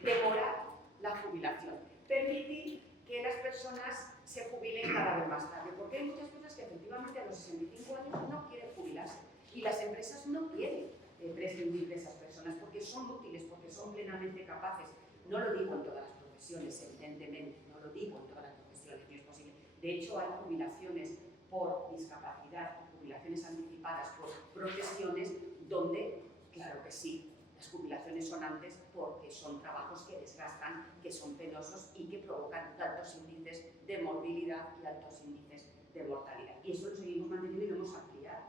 demorar la jubilación, permitir que las personas se jubilen cada vez más tarde, porque hay muchas personas que efectivamente a los 65 años no quieren jubilarse y las empresas no quieren prescindir de esas personas porque son útiles, porque son plenamente capaces. No lo digo en todas las profesiones, evidentemente, no lo digo en todas las profesiones, no es posible. De hecho, hay jubilaciones por discapacidad, jubilaciones anticipadas por profesiones donde, claro que sí, las jubilaciones son antes porque son trabajos que desgastan, que son penosos y que provocan altos índices de morbilidad y altos índices de mortalidad. Y eso lo seguimos manteniendo y lo hemos ampliado.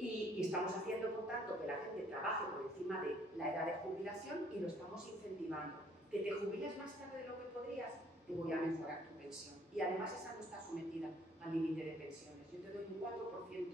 Y estamos haciendo, por tanto, que la gente trabaje por encima de la edad de jubilación y lo estamos incentivando. Que te jubilas más tarde de lo que podrías, te voy a mejorar tu pensión. Y además esa no está sometida al límite de pensiones. Yo te doy un 4%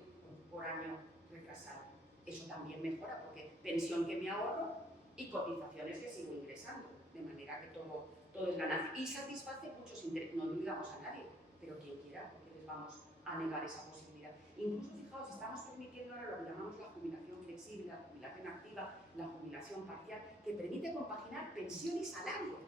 por año retrasado. Eso también mejora porque pensión que me ahorro y cotizaciones que sigo ingresando. De manera que todo es ganancia. Y satisface muchos intereses. No obligamos a nadie, pero quien quiera, porque les vamos a negar esa posibilidad. Incluso, fijaos, estamos permitiendo ahora lo que llamamos la jubilación flexible, la jubilación activa, la jubilación parcial, que permite compaginar pensión y salario,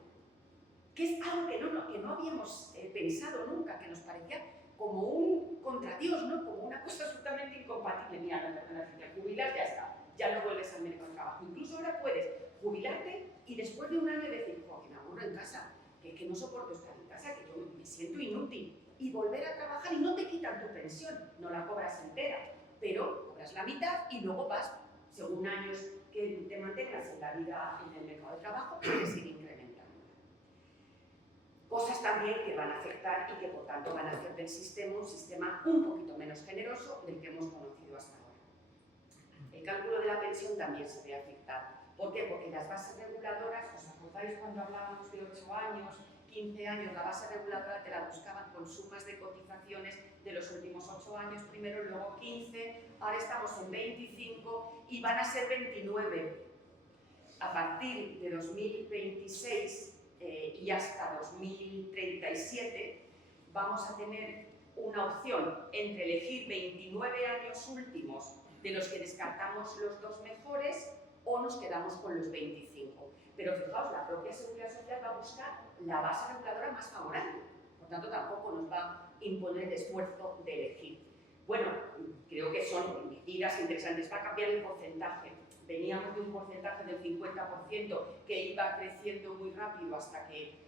que es algo que no habíamos pensado nunca, que nos parecía como un contradios, ¿no? Como una cosa absolutamente incompatible. Mira, si te jubilas, ya está, ya no vuelves al mercado de trabajo. Incluso ahora puedes jubilarte y después de un año decir, jo, que me aburro en casa, que no soporto estar en casa, que yo me siento inútil, y volver a trabajar y no te quitan tu pensión, no la cobras entera, pero cobras la mitad y luego vas, según años que te mantengas en la vida en el mercado de trabajo, puedes ir incrementando. Cosas también que van a afectar y que por tanto van a hacer del sistema un sistema un poquito menos generoso del que hemos conocido hasta ahora. El cálculo de la pensión también se ve afectado. ¿Por qué? Porque las bases reguladoras, ¿os acordáis cuando hablábamos de 8 años, 15 años, la base reguladora te la buscaban con sumas de cotizaciones de los últimos 8 años primero, luego 15, ahora estamos en 25 y van a ser 29. A partir de 2026 y hasta 2037 vamos a tener una opción entre elegir 29 años últimos de los que descartamos los 2 mejores o nos quedamos con los 25. Pero fijaos, la propia Seguridad Social va a buscar la base reguladora más favorable. Por tanto, tampoco nos va a imponer el esfuerzo de elegir. Bueno, creo que son medidas interesantes. Va a cambiar el porcentaje. Veníamos de un porcentaje del 50% que iba creciendo muy rápido hasta que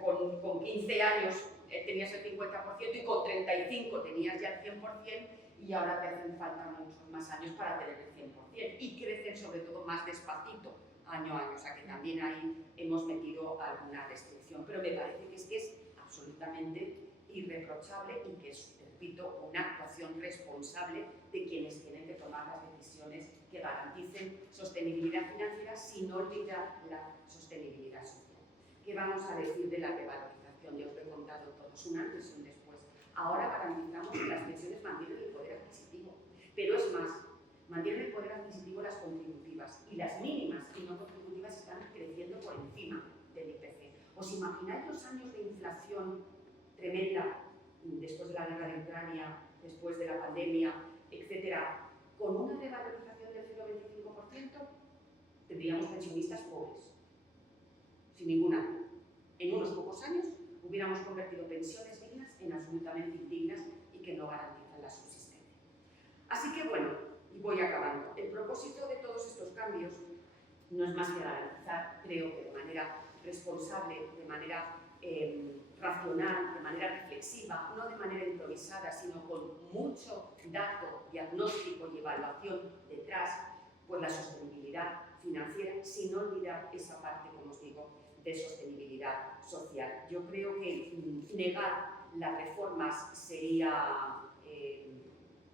con 15 años tenías el 50% y con 35 tenías ya el 100%. Y ahora te hacen falta muchos más años para tener el 100%. Y crecen sobre todo más despacito, año a año. O sea que también ahí hemos metido alguna restricción. Pero me parece que es absolutamente irreprochable y que es, repito, una actuación responsable de quienes tienen que tomar las decisiones que garanticen sostenibilidad financiera sin olvidar la sostenibilidad social. ¿Qué vamos a decir de la revalorización? Ya os lo he contado todos, un antes y un después. Ahora garantizamos que las pensiones mantienen el poder adquisitivo, pero es más, mantienen el poder adquisitivo las contributivas y las mínimas y no contributivas están creciendo por encima del IPC. ¿Os imagináis los años de inflación tremenda después de la guerra de Ucrania, después de la pandemia, etcétera, con una revalorización del 0,25%? Tendríamos pensionistas pobres, sin ninguna. En unos pocos años hubiéramos convertido pensiones dignas en absolutamente indignas y que no garantizan la subsistencia. Así que bueno, y voy acabando. El propósito de todos estos cambios no es más que garantizar, creo que de manera responsable, de manera racional, de manera reflexiva, no de manera improvisada, sino con mucho dato, diagnóstico y evaluación detrás, pues la sostenibilidad financiera, sin olvidar esa parte, como os digo, de sostenibilidad social. Yo creo que negar las reformas sería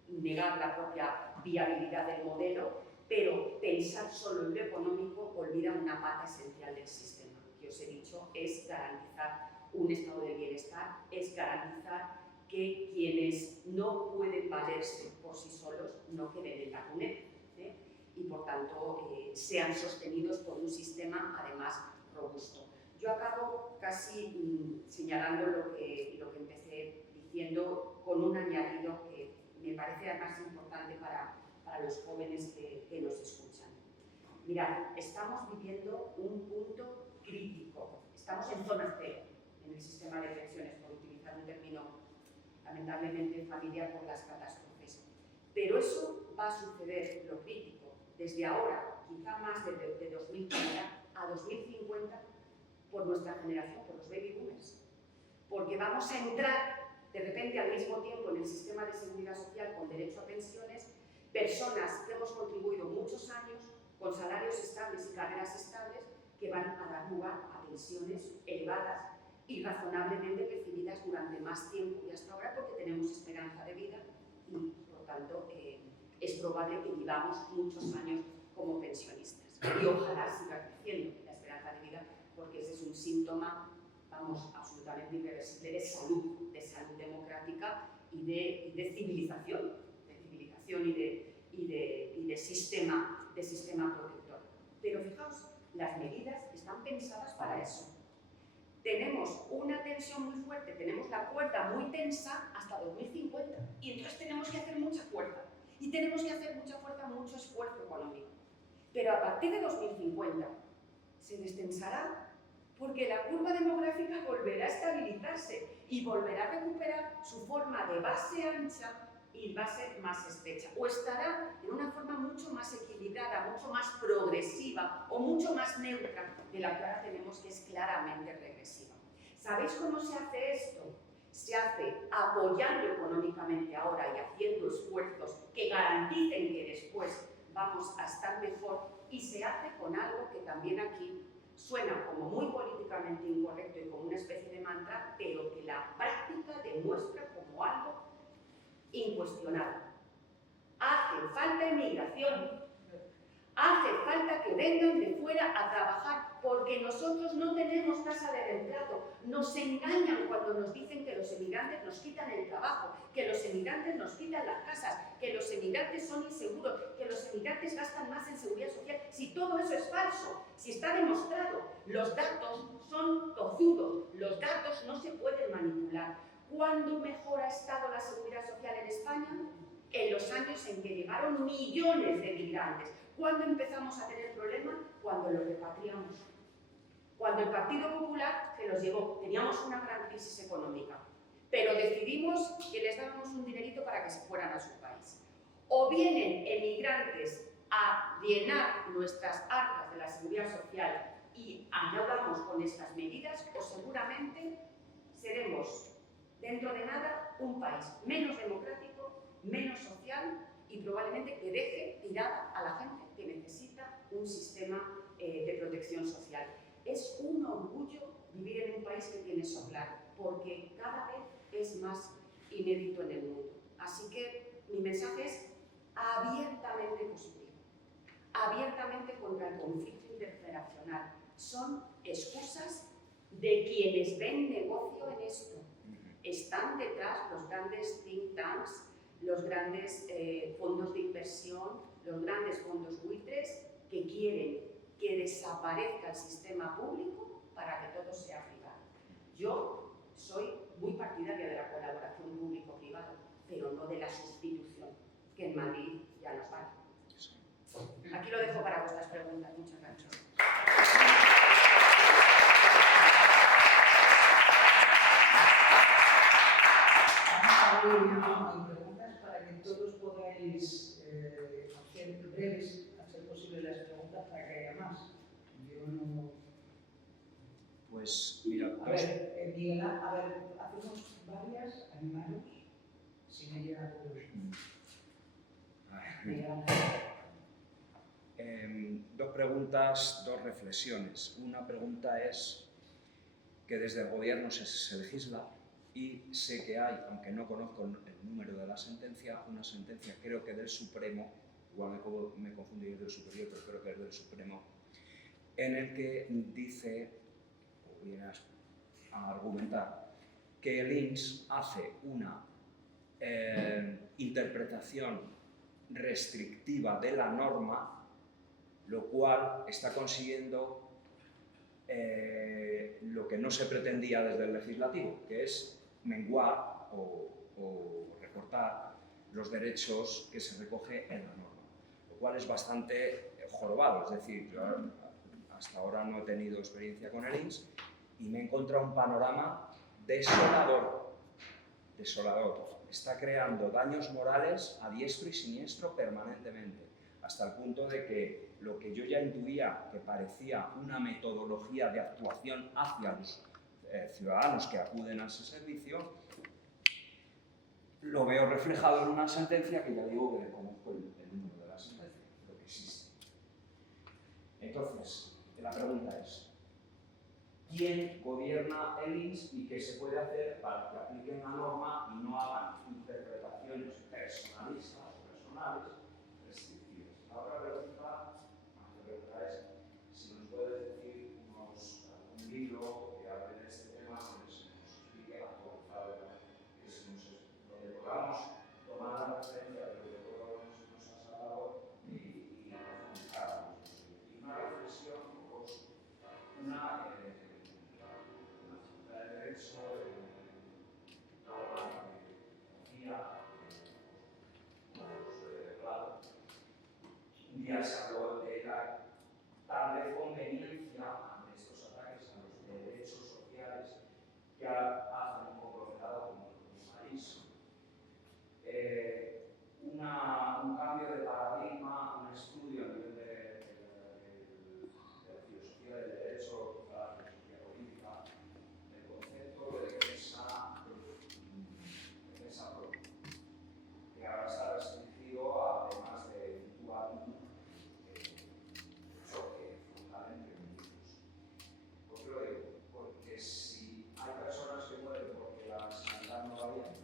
negar la propia viabilidad del modelo, pero pensar solo en lo económico olvida una pata esencial del sistema, que os he dicho, es garantizar un estado del bienestar, es garantizar que quienes no pueden valerse por sí solos no queden en la cuneta, y por tanto sean sostenidos por un sistema además robusto. Yo acabo casi señalando lo que empecé diciendo con un añadido que me parece además importante para los jóvenes que nos escuchan. Mirad, estamos viviendo un punto crítico, estamos en zona cero en el sistema de pensiones, por utilizar un término lamentablemente familiar por las catástrofes. Pero eso va a suceder, lo crítico, desde ahora, quizá más de 2030 a 2050, por nuestra generación, por los baby boomers. Porque vamos a entrar de repente al mismo tiempo en el sistema de seguridad social con derecho a pensiones, personas que hemos contribuido muchos años con salarios estables y carreras estables que van a dar lugar a pensiones elevadas y razonablemente percibidas durante más tiempo que hasta ahora porque tenemos esperanza de vida y, por tanto, es probable que vivamos muchos años como pensionistas. Y ojalá siga creciendo la esperanza de vida porque ese es un síntoma, vamos, absolutamente irreversible de salud democrática y de civilización y de sistema protector. Pero fijaos, las medidas están pensadas para eso. Tenemos una tensión muy fuerte, tenemos la cuerda muy tensa hasta 2050 y entonces tenemos que hacer mucha fuerza y tenemos que hacer mucha fuerza, mucho esfuerzo económico. Pero a partir de 2050 se destensará porque la curva demográfica volverá a estabilizarse y volverá a recuperar su forma de base ancha y base más estrecha, o estará en una forma mucho más equilibrada, mucho más progresiva o mucho más neutra de la que ahora tenemos, que es claramente regresiva. ¿Sabéis cómo se hace esto? Se hace apoyando económicamente ahora y haciendo esfuerzos que garanticen que después vamos a estar mejor, y se hace con algo que también aquí suena como muy políticamente incorrecto y como una especie de mantra, pero que la práctica demuestra como algo incuestionable. Hace falta inmigración, hace falta que vengan de fuera a trabajar, porque nosotros no tenemos tasa de reemplazo. Nos engañan cuando nos dicen que los emigrantes nos quitan el trabajo, que los emigrantes nos quitan las casas, que los emigrantes son inseguros, que los emigrantes gastan más en seguridad social. Si todo eso es falso, si está demostrado, los datos son tozudos, los datos no se pueden manipular. ¿Cuándo mejor ha estado la seguridad social en España? En los años en que llegaron millones de migrantes. ¿Cuándo empezamos a tener problemas? Cuando los repatriamos. Cuando el Partido Popular se los llevó. Teníamos una gran crisis económica, pero decidimos que les dábamos un dinerito para que se fueran a su país. O vienen emigrantes a llenar nuestras arcas de la seguridad social y ayudamos con estas medidas, o seguramente seremos dentro de nada un país menos democrático, menos social y probablemente que deje tirada a la gente que necesita un sistema de protección social. Es un orgullo vivir en un país que tiene Soglar, porque cada vez es más inédito en el mundo. Así que mi mensaje es abiertamente positivo, abiertamente contra el conflicto intergeneracional. Son excusas de quienes ven negocio en esto. Están detrás los grandes think tanks, los grandes fondos de inversión, los grandes fondos buitres que quieren que desaparezca el sistema público para que todo sea privado. Yo soy muy partidaria de la colaboración público-privada, pero no de la sustitución, que en Madrid ya nos vale. Aquí lo dejo para vuestras preguntas. Muchas gracias. Preguntas para que todos podáis hacer breves, hacer posible las preguntas para que haya más. Yo no... Pues mira, A ver, Miguel, a ver, hacemos varias, animaros, si me llega a Miguel. Dos preguntas, dos reflexiones. Una pregunta es que desde el gobierno se legisla y sé que hay, aunque no conozco el número de la sentencia, una sentencia creo que del Supremo, igual me confundí del Superior, pero creo que es del Supremo, en el que dice, o viene a argumentar, que el INS hace una interpretación restrictiva de la norma, lo cual está consiguiendo lo que no se pretendía desde el legislativo, que es menguar o recortar los derechos que se recoge en la norma, lo cual es bastante jorobado. Es decir, yo hasta ahora no he tenido experiencia con el INS y me he encontrado un panorama desolador. Está creando daños morales a diestro y siniestro permanentemente, hasta el punto de que lo que yo ya intuía que parecía una metodología de actuación hacia los ciudadanos que acuden a ese servicio, lo veo reflejado en una sentencia que ya digo que desconozco el número de la sentencia, pero que existe. Entonces, la pregunta es, ¿quién gobierna el INS y qué se puede hacer para que apliquen la norma y no hagan interpretaciones personalistas o personales restrictivas? La otra pregunta es si nos puedes decir algún libro que hable de este tema, donde se nos explique actualizado, donde podamos tomar la referencia de lo que todos nos has hablado y profundizar. Y una reflexión, una de derecho, un día se habló de la tal vez conveniencia ante estos ataques a los derechos sociales que hacen un conglomerado como el país. Un cambio de paradigma, un estudio a nivel de la filosofía del derecho, quizá la filosofía política, el concepto de defensa propia, que ahora está restringido a temas de mutualismo, choque frontal entre municipios. ¿Por qué lo digo? Porque si hay personas que mueren porque la sanidad no va bien,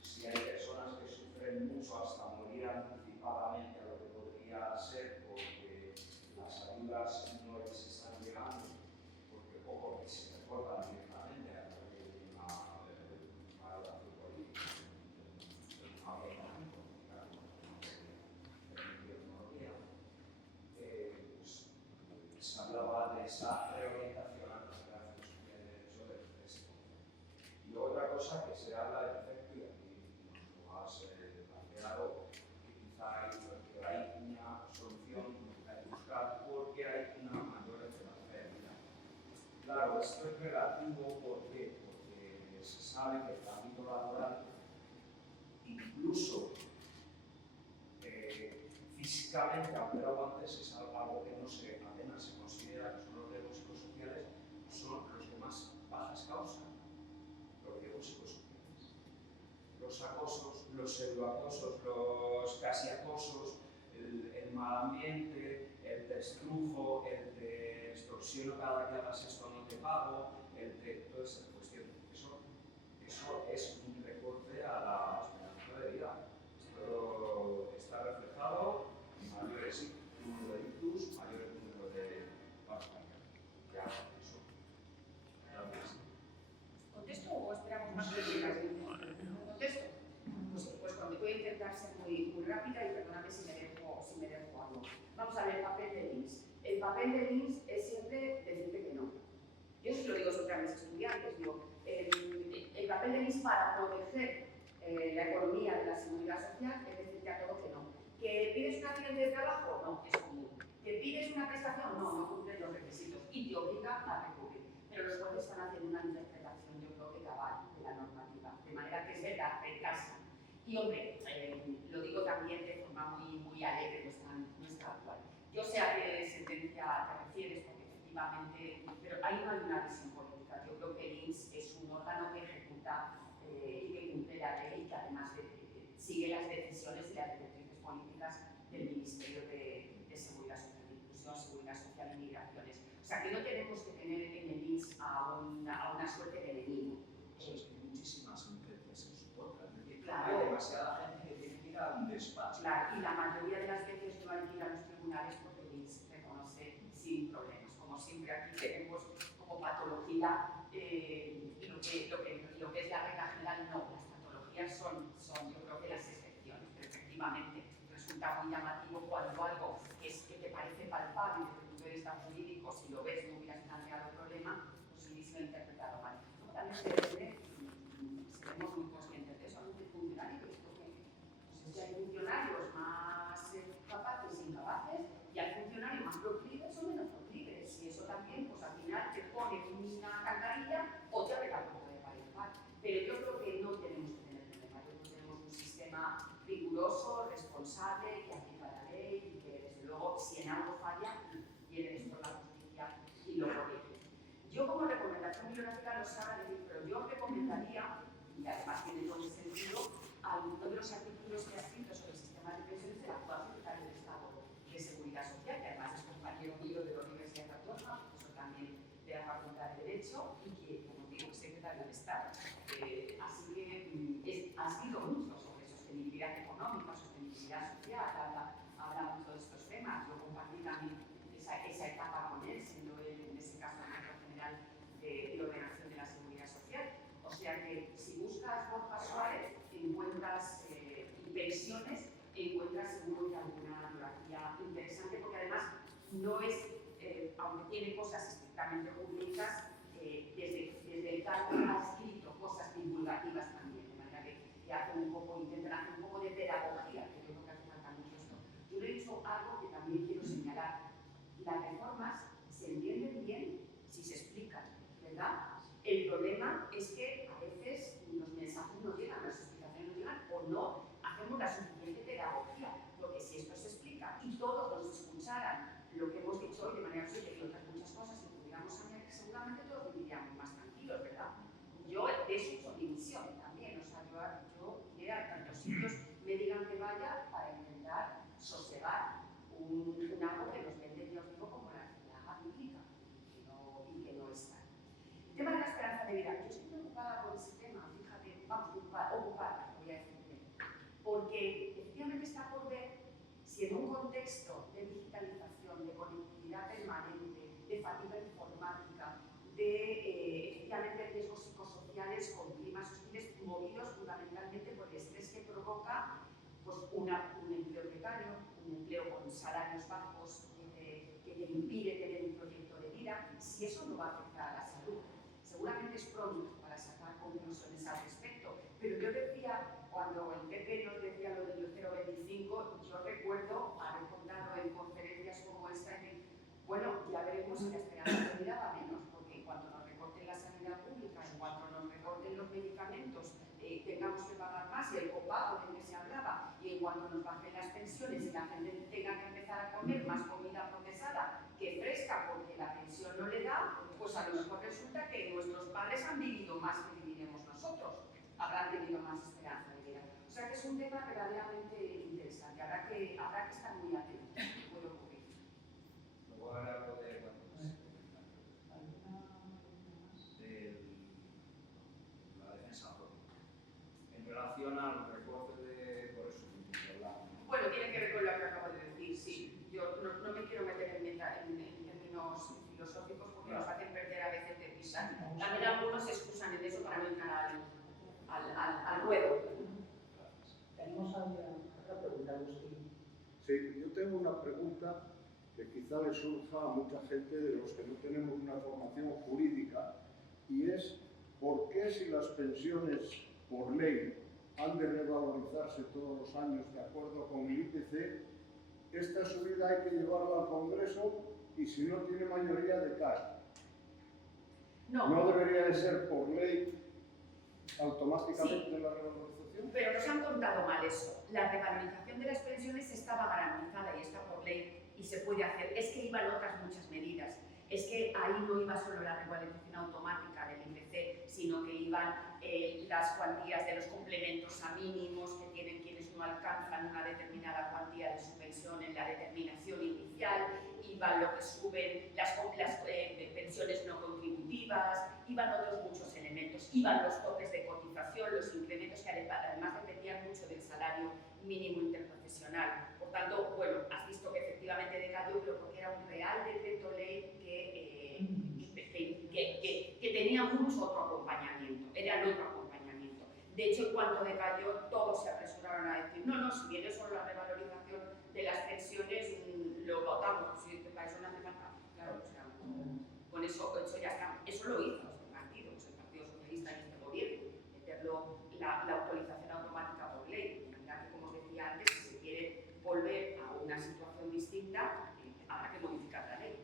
si hay personas que sufren mucho hasta morir anticipadamente a lo que podría ser porque las ayudas no les están llegando, o porque se recortan directamente a través de una valoración política, se hablaba de esa reorientación a través de la filosofía del derecho del texto. Y otra cosa que se habla de efecto, y aquí nos lo has planteado, que quizá hay una solución que buscar porque hay una mayor enfermedad. Claro, esto es relativo porque se sabe que el ámbito laboral, incluso físicamente, aunque lo aguantes, es algo que apenas se considera que son los riesgos psicosociales, son los que más bajas causan. Los riesgos psicosociales. Los acosos, los pseudoacosos, los casi acosos, el mal ambiente, el te estrujo, el te extorsiono cada que hagas esto no te pago, toda esa cuestión. Eso es un recorte a la esperanza de vida. Esto está reflejado en mayores número de ictus, mayores número de vascañas. Ya, eso. Gracias. ¿Contesto o esperamos más preguntas? ¿Contesto? Pues voy a intentar ser muy rápida y perdóname si me dejo algo. Vamos a ver el papel del INS. El papel del INS es siempre decirte que no. Yo sí lo digo siempre a mis estudiantes, digo, el papel del INS para proteger la economía de la seguridad social es decirte a todo que no. ¿Que pides un accidente de trabajo? No, es común. ¿Que pides una prestación? No cumplen los requisitos y te obliga a recurrir. Pero los jueces están haciendo una interpretación, yo creo que cabal, de la normativa, de manera que es verdad, recasan. Y hombre, lo digo también de forma muy alegre, no es tal cual. Yo sé a qué sentencia te refieres, porque efectivamente, pero ahí no hay una visión política. Yo creo que el INS es un órgano que ejecuta y que cumple la ley y que además sigue las decisiones y las directrices políticas del Ministerio de Seguridad Social. sea, que no tenemos que tener en el INS a una suerte de enemigo. Pues es que hay muchísimas sentencias en su contra. Es decir, Claro. hay demasiada gente que tiene que ir a un despacho. Claro, y la mayoría de las veces no hay que ir a los tribunales porque el INS reconoce sin problemas. Como siempre aquí tenemos como patología lo que es la regla general, no. Las patologías son yo creo que las excepciones, pero efectivamente resulta muy llamativo cuando algo que te parece palpable desde el punto de vista jurídico, si lo ves no hubieras planteado el problema, pues el INS lo ha interpretado mal. ¿No? También se debe, seremos muy conscientes de eso, no es funcionario, esto que pues, si hay funcionarios más capaces e incapaces y hay funcionarios más proclives o menos proclives, y eso también pues al final te pone una cantarilla o te abre la puerta de par en par. Pero yo creo que no tenemos que tener problema, yo creo que tenemos un sistema riguroso, responsable, que aplica la ley y que desde luego si en algo falla, viene después la justicia y lo corrige. Yo como recomendación bibliográfica no sabrá decir, pero yo recomendaría, y además tiene todo el sentido, alguno de los artículos que ha escrito sobre el sistema de pensiones del actual secretario de Estado de Seguridad Social, que además es compañero mío de la Universidad Autónoma, profesor también de la Facultad de Derecho y que, como digo, es secretario de Estado. Así que ha escrito mucho sobre sostenibilidad económica, sostenibilidad social, habla mucho de estos temas. Yo compartí también esa etapa con él, siendo él en ese caso el director general de ordenación de la seguridad social. O sea que si buscas Borja Suárez, encuentras y pensiones, encuentras seguro que alguna biografía interesante, porque además no es, aunque tiene cosas estrictamente jurídicas, desde el cargo ha escrito cosas divulgativas también, de manera que intentan hacer un poco de pedagogía, que yo creo que hace falta mucho esto. Yo le he dicho algo que también quiero señalar. Las reformas se entienden bien si se explican, ¿verdad? El problema es que a veces los mensajes no llegan, las explicaciones no llegan o no hacemos la suficiente pedagogía, porque si esto se explica y todos nos escucharan lo que hemos dicho hoy de manera seria y otras muchas cosas y pudiéramos añadir, seguramente todos viviríamos más tranquilos, ¿verdad? Yo de eso soy dimisión también, o sea, yo iré a tantos sitios me digan que vaya para intentar sosegar un algo que nos vende, ya os digo, como la realidad bíblica y que no está. El tema de la esperanza de vida, yo estoy preocupada por ese tema, fíjate, vamos, ocupada, voy a decirte, porque efectivamente está por ver si en un contexto de digitalización, de conectividad permanente, de fatiga informática, de efectivamente riesgos psicosociales con climas hostiles movidos fundamentalmente por el estrés que provoca pues, un empleo precario, un empleo con salarios bajos que te impide tener un proyecto de vida, si eso no va a afectar a la salud. Seguramente es pronto para sacar conclusiones al respecto, pero yo decía, cuando el PP nos decía lo del 0,25, yo recuerdo haber contado en conferencias como esta, bueno, ya veremos si la esperanza de vida va menos, porque en cuanto nos recorten la sanidad pública, en cuanto nos recorten los medicamentos, tengamos que pagar más, y el copago del que se hablaba, y en cuanto nos bajen las pensiones y la gente tenga que empezar a comer más comida procesada que fresca porque la pensión no le da, pues a lo mejor resulta que nuestros padres han vivido más que viviremos nosotros, habrán tenido más esperanza de vida. O sea que es un tema verdaderamente interesante, habrá que estar muy atentos, puede ocurrir. Luego habrá algo de la defensa propia. En relación al recorte de, por eso, que hablamos. Bueno, tiene que ver con lo que acabo de decir, sí. Yo no me quiero meter en términos filosóficos porque nos hacen perder a veces de vista. También algunos se excusan en eso para no entrar al ruedo. Tenemos otra pregunta, Agustín. Sí, yo tengo una pregunta que quizá le surja a mucha gente de los que no tenemos una formación jurídica, y es ¿por qué si las pensiones por ley han de revalorizarse todos los años de acuerdo con el IPC, esta subida hay que llevarla al Congreso y si no tiene mayoría decae? ¿No debería de ser por ley automáticamente sí, la revalorización? pero nos han contado mal eso. La revalorización de las pensiones estaba garantizada y está por ley y se puede hacer. Es que iban otras muchas medidas. Es que ahí no iba solo la revalorización automática del IPC, sino que iban las cuantías de los complementos a mínimos que tienen quienes no alcanzan una determinada cuantía de su pensión en la determinación inicial, iban lo que suben las pensiones no contributivas, iban otros muchos elementos, iban los topes de cotización, los incrementos que además dependían mucho del salario mínimo interprofesional. Por tanto, bueno, has visto que efectivamente decayó, pero porque era un real decreto ley que tenía mucho otro acompañamiento, era el otro acompañamiento. De hecho, en cuanto decayó, todos se apresuraron a decir, no, si viene solo la revalorización de las pensiones, lo votamos, si para eso no hace falta. Claro, o sea, con eso ya está. Eso lo hizo el Partido Socialista en este gobierno, meterlo la autorización automática por ley. Ya que, como os decía antes, si se quiere volver a una situación distinta, habrá que modificar la ley.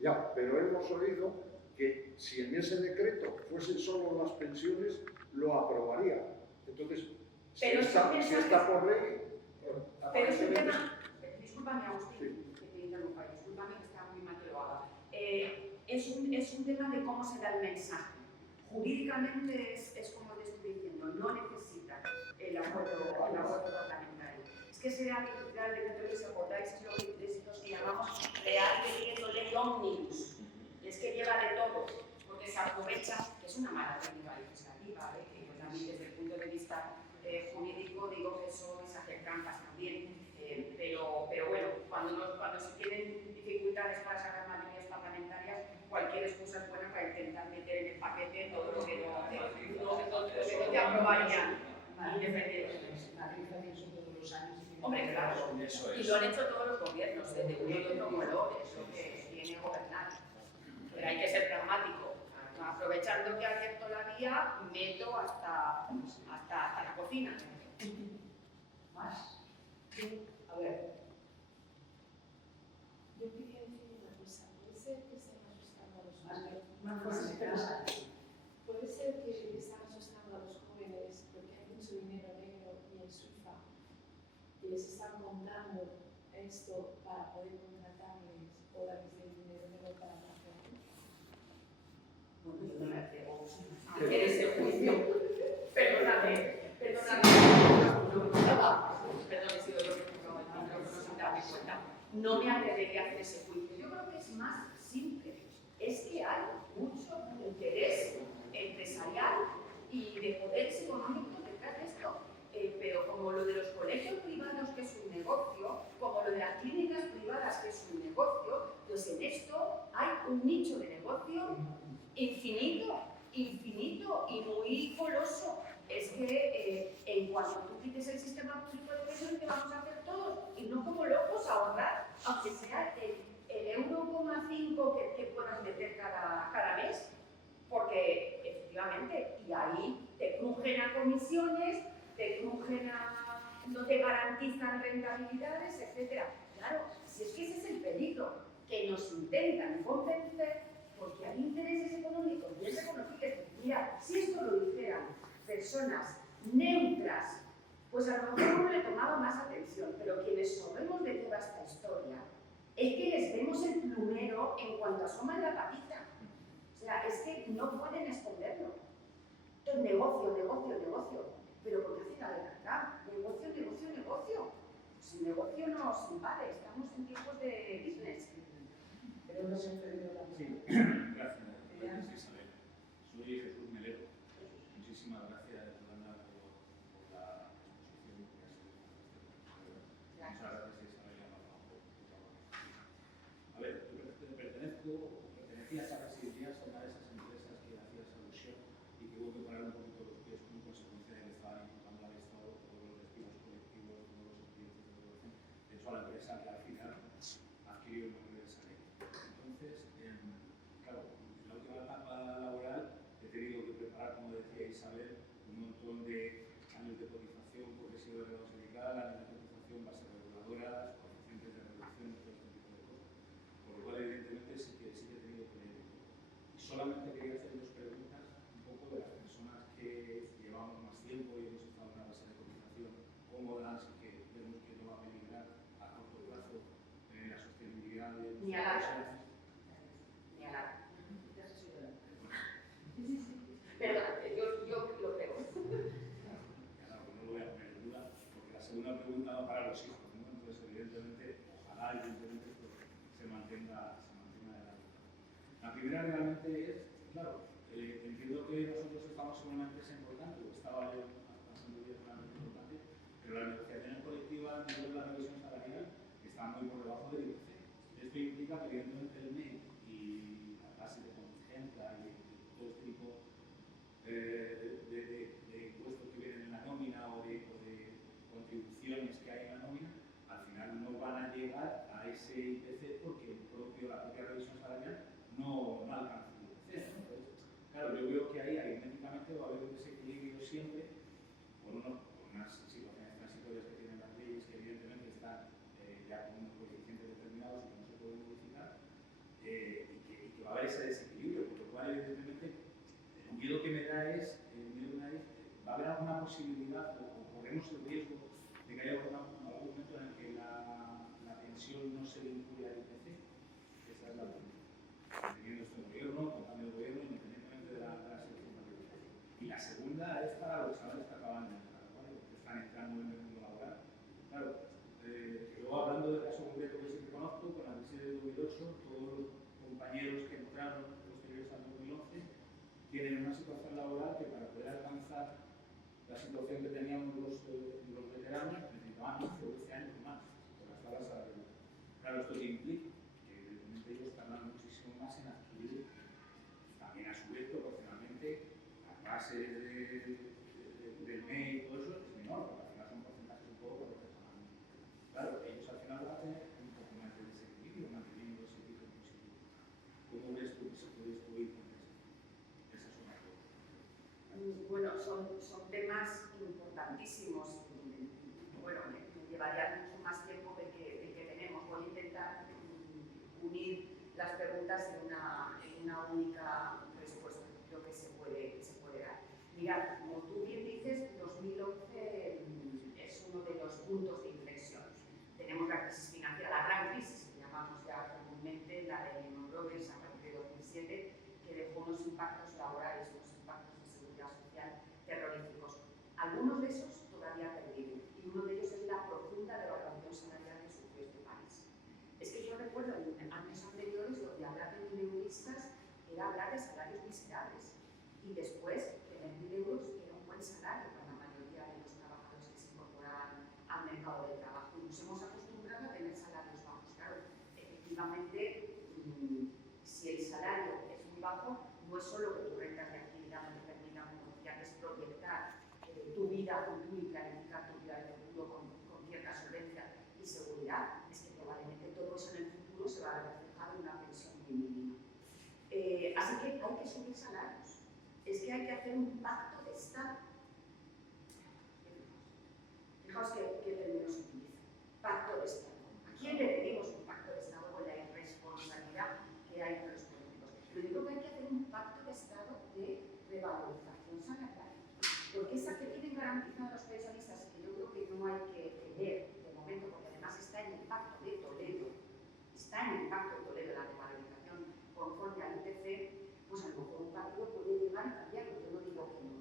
Ya, pero hemos oído que si en ese decreto fuesen solo las pensiones, lo aprobaría. Entonces, si está por ley... Pero es un tema... Discúlpame, Agustín, que te interrumpa, discúlpame que está muy mal que lo haga. Es un tema de cómo se da el mensaje. Jurídicamente es como te estoy diciendo, no necesita el acuerdo parlamentario. Es que ese Real Decreto Ley, si acordáis, es lo que llamamos Real Decreto Ley Omnibus. Es que lleva de todo, porque se aprovecha, que es una mala técnica legislativa, que yo también desde el punto de vista jurídico digo que eso es hacer trampas también, pero bueno, cuando se tienen dificultades para sacar mayorías parlamentarias, cualquier excusa es buena para intentar meter en el paquete todo lo que no te aprobarían Madrid eso todos los años. Hombre, claro, y lo han hecho todos los gobiernos, de uno y otro color, es lo que viene a gobernar. Pero hay que ser pragmático. Aprovechando que abierto la vía, meto hasta la cocina. ¿Más? A ver. Yo quería decir una cosa. Puede ser que estén asustando a los jóvenes. Más cosas. Puede ser que están asustando a los jóvenes porque hay mucho dinero negro y en Suiza y les están contando esto para poder contratarles o darles el dinero negro para la gente. Bueno, yo no me atrevo a hacer ese juicio. Perdóname. Perdón, he sido yo que he tocado el micrófono sin darme cuenta. No me atrevería a hacer ese juicio. Yo creo que es más simple. Es que hay mucho interés empresarial y de poderes económicos detrás de esto. Pero como lo de los colegios privados, que es un negocio, como lo de las clínicas privadas, que es un negocio, pues en esto hay un nicho de negocio infinito y muy coloso. Es que en cuanto tú quites el sistema público de pensiones, ¿qué vamos a hacer todos? Y no como locos a ahorrar, aunque sea el 1,5 que puedas meter cada mes, porque efectivamente, y ahí te crujen a comisiones, no te garantizan rentabilidades, etc. Claro, si es que ese es el peligro, que nos intentan convencer porque hay intereses económicos bien reconocibles. Mira, si esto lo dijeran personas neutras, pues a lo mejor uno le tomaba más atención, pero quienes sabemos de toda esta historia es que les vemos el plumero en cuanto asoman la patita. O sea, es que no pueden esconderlo. Esto es negocio. Pero ¿por qué hacen la verdad? Negocio. Pues el negocio nos invade, estamos en tiempos de business. Pero no se ha perdido la Sí, gracias. Gracias, Isabel. Soy Jesús Melero. Muchísimas gracias, Yolanda, por la exposición que has hecho. Muchas gracias, Isabel. A ver, yo pertenecías a Residencias, a una de esas empresas que hacías alusión y que hubo que parar un poquito los pies como consecuencia de que estaban imputando al Estado todos los despidos colectivos, todos los expedientes de regulación. De hecho, a la empresa que al final adquirió el nombre de esa ley. Entonces, claro, en la última etapa laboral he tenido que preparar, como decía Isabel, un montón de años de cotización porque he sido delegado sindical, años de cotización, bases reguladoras, coeficientes de reducción, todo este tipo de cosas. Por lo cual, evidentemente, sí que he tenido que leer todo. Y solamente quería hacer dos preguntas, un poco de las personas que llevamos más tiempo y hemos estado en una base de cotización cómodas y que vemos que no va a peligrar a corto plazo la sostenibilidad de Ni a largo. Perdón, yo lo creo. Claro, no lo voy a poner en duda, porque la segunda pregunta va para los hijos, ¿no? Entonces, evidentemente, ojalá, evidentemente, esto mantenga de la lucha. La primera realmente es, claro, entiendo que nosotros estamos en una empresa importante, o estaba yo pasando días en una empresa importante, pero las negociaciones colectivas dentro de la revisión salarial están muy por debajo del IPC. Esto implica que evidentemente el MEI y la base de contingencia y todo este tipo de impuestos que vienen en la nómina o de contribuciones que hay en la nómina, al final no van a llegar a ese IPC porque la propia revisión salarial no alcanza el IPC. ¿No? Entonces, claro, yo veo que ahí aritméticamente va a haber un desequilibrio siempre por unas situaciones transitorias que tienen las leyes que evidentemente están ya con unos coeficientes determinados que no se pueden modificar y que va a haber ese desequilibrio, por lo cual evidentemente el miedo que me da es, va a haber alguna posibilidad o corremos el riesgo de que haya algún momento en el que la pensión no se vincule al IPC. Esa es la pregunta. Teniendo este gobierno, con cambio de gobierno, independientemente de la selección política. Y la segunda es para los chavales que acaban de entrar, ¿vale? Que están entrando en el mundo laboral. Claro, luego hablando del caso concreto que sí que conozco, con la crisis de 2008, todos los compañeros que entraron posteriores al 2011 tienen una situación laboral que para poder alcanzar la situación que teníamos los veteranos necesitaban 11 o 12 años más por las tablas salariales. Claro, esto que implica que evidentemente ellos tardan muchísimo más en adquirir, también a su vez proporcionalmente las bases del MEI y todo eso es menor, porque al final son porcentajes un poco proporcionales. Claro, ellos al final van a tener un poco más de desequilibrio manteniendo ese tipo de positivo. ¿Cómo ves tú que se puede estudiar con esto? Esa es una cosa. Bueno, son temas importantísimos. Bueno, me llevaría mucho más tiempo del que tenemos. Voy a intentar unir las preguntas en una única respuesta, lo que se puede dar. Mirad, como tú bien dices, 2011 es uno de los puntos de inflexión. Tenemos la crisis financiera, la gran crisis que llamamos ya comúnmente, la de Lehman Brothers a partir de 2007, que dejó unos impactos laborales, unos impactos de seguridad social terroríficos. Algunos de esos todavía perviven y uno de ellos es la profunda devaluación salarial que sufrió este país. Es que yo recuerdo en años anteriores donde hablar de 1.000 euristas era hablar de salarios miserables y después tener 1.000 euros era un buen salario para la mayoría de los trabajadores que se incorporaban al mercado del trabajo y nos hemos acostumbrado a tener salarios bajos. Claro, efectivamente, si el salario es muy bajo, no es solo que tu renta de actividad no te permita, como decía, que es proyectar tu vida futuro y planificar tu vida de futuro con cierta solvencia y seguridad, es que probablemente todo eso en el futuro se va a ver reflejado en una pensión muy mínima. Así que hay que subir salarios, es que hay que hacer un pacto de Estado. Fijaos qué términos se utilizan. Pacto de Estado. ¿A quién le pedimos un pacto de Estado con la irresponsabilidad que hay entre los políticos? Pero yo creo que hay que hacer un pacto de Estado de revalorización salarial. Porque esa que tienen garantizada los pensionistas, que yo creo que no hay que ver de momento, porque además está en el Pacto de Toledo, la revalorización conforme al IPC, pues a lo mejor un partido puede llegar a cambiarlo, yo no digo que no.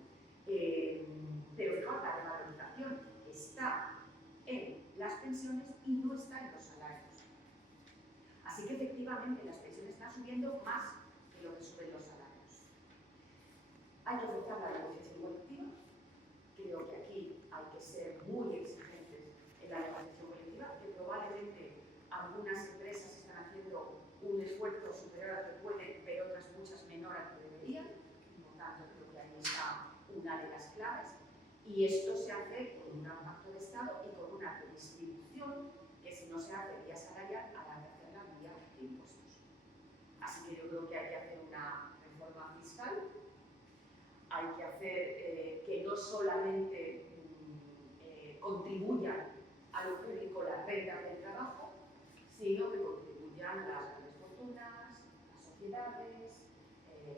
Pero fijaos, la revalorización está en las pensiones y no está en los salarios. Así que efectivamente las pensiones están subiendo más que lo que suben los salarios. Hay que forzar la negociación colectiva. Creo que aquí hay que ser muy exigentes en la negociación colectiva, que probablemente algunas empresas están haciendo un esfuerzo superior al que pueden, pero otras muchas menor al que deberían. Por tanto, creo que ahí está una de las claves. Y esto se hace con un gran pacto de Estado y con una redistribución que, si no se hace vía salarial, habrá que hacerla vía de impuestos. Así que yo creo que hay que hacer una reforma fiscal. Hay que hacer que no solamente contribuyan a lo público las rentas del trabajo, sino que contribuyan las grandes fortunas, las sociedades,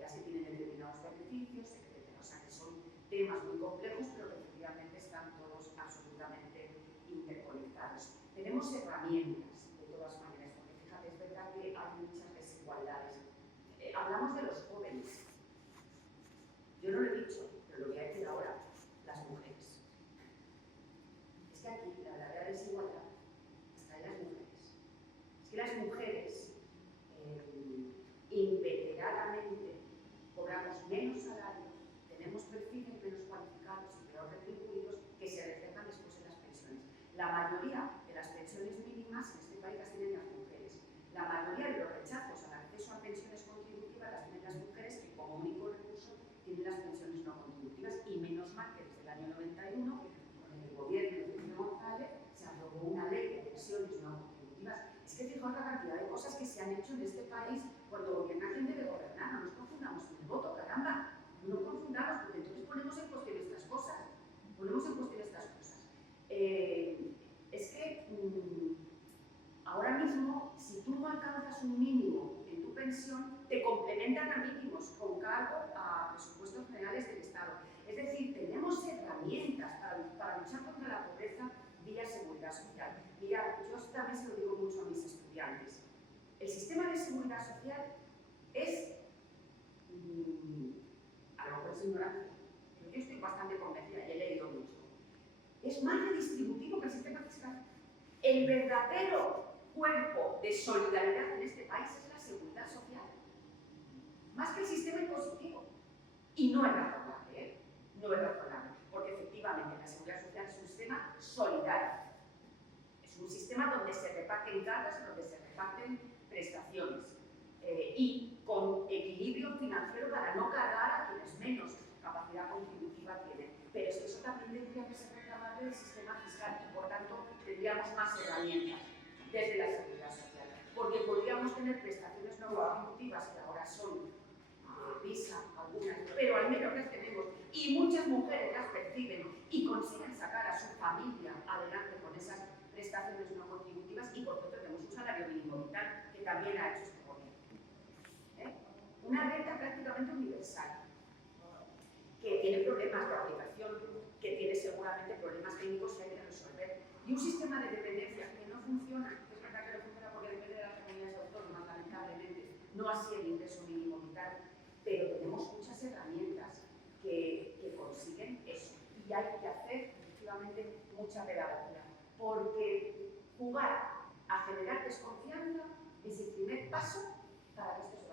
las que tienen determinados beneficios, etc. O sea que son temas muy complejos, pero que efectivamente están todos absolutamente interconectados. Tenemos herramientas, de todas maneras, porque fíjate, es verdad que hay muchas desigualdades. Hablamos de los jóvenes. Yo no lo he dicho, pero lo voy a decir ahora, las mujeres. Es que aquí la verdadera desigualdad está en las mujeres. Es que las mujeres La mayoría de los rechazos al acceso a pensiones contributivas las tienen las mujeres que como único recurso tienen las pensiones no contributivas, y menos mal que desde el año 91, con el gobierno de Felipe González, se aprobó una ley de pensiones no contributivas. Es que fijaos la cantidad de cosas que se han hecho en este país cuando gobierna quien debe gobernar. No nos confundamos con el voto, caramba. No nos confundamos, porque entonces ponemos en cuestión estas cosas. Es que ahora mismo, si tú no alcanzas un mínimo en tu pensión, te complementan a mínimos con cargo a presupuestos generales del Estado. Es decir, tenemos herramientas para luchar contra la pobreza vía seguridad social. Mira, yo también se lo digo mucho a mis estudiantes. El sistema de seguridad social es, a lo mejor es ignorancia, pero yo estoy bastante convencida y he leído mucho. Es más redistributivo que el sistema fiscal. El verdadero cuerpo de solidaridad en este país es la seguridad social, más que el sistema impositivo. Y no es razonable, ¿eh? No es razonable, porque efectivamente la seguridad social es un sistema solidario. Es un sistema donde se reparten cargas, donde se reparten prestaciones y con equilibrio financiero para no cargar a quienes menos capacidad contributiva tienen. Pero es que eso también tendría que ser reclamable del sistema fiscal y, por tanto, tendríamos más herramientas desde la seguridad social. Porque podríamos tener prestaciones no contributivas que ahora son visa, algunas, pero al menos las tenemos y muchas mujeres las perciben y consiguen sacar a su familia adelante con esas prestaciones no contributivas, y por cierto tenemos un salario mínimo vital que también ha hecho este gobierno. Una renta prácticamente universal, que tiene problemas de aplicación, que tiene seguramente problemas técnicos que hay que resolver, y un sistema de dependencia que no funciona, que es verdad que no funciona porque depende de las comunidades autónomas, lamentablemente, no así el ingreso mínimo vital, pero tenemos muchas herramientas que consiguen eso, y hay que hacer efectivamente mucha pedagogía, porque jugar a generar desconfianza es el primer paso para que esto se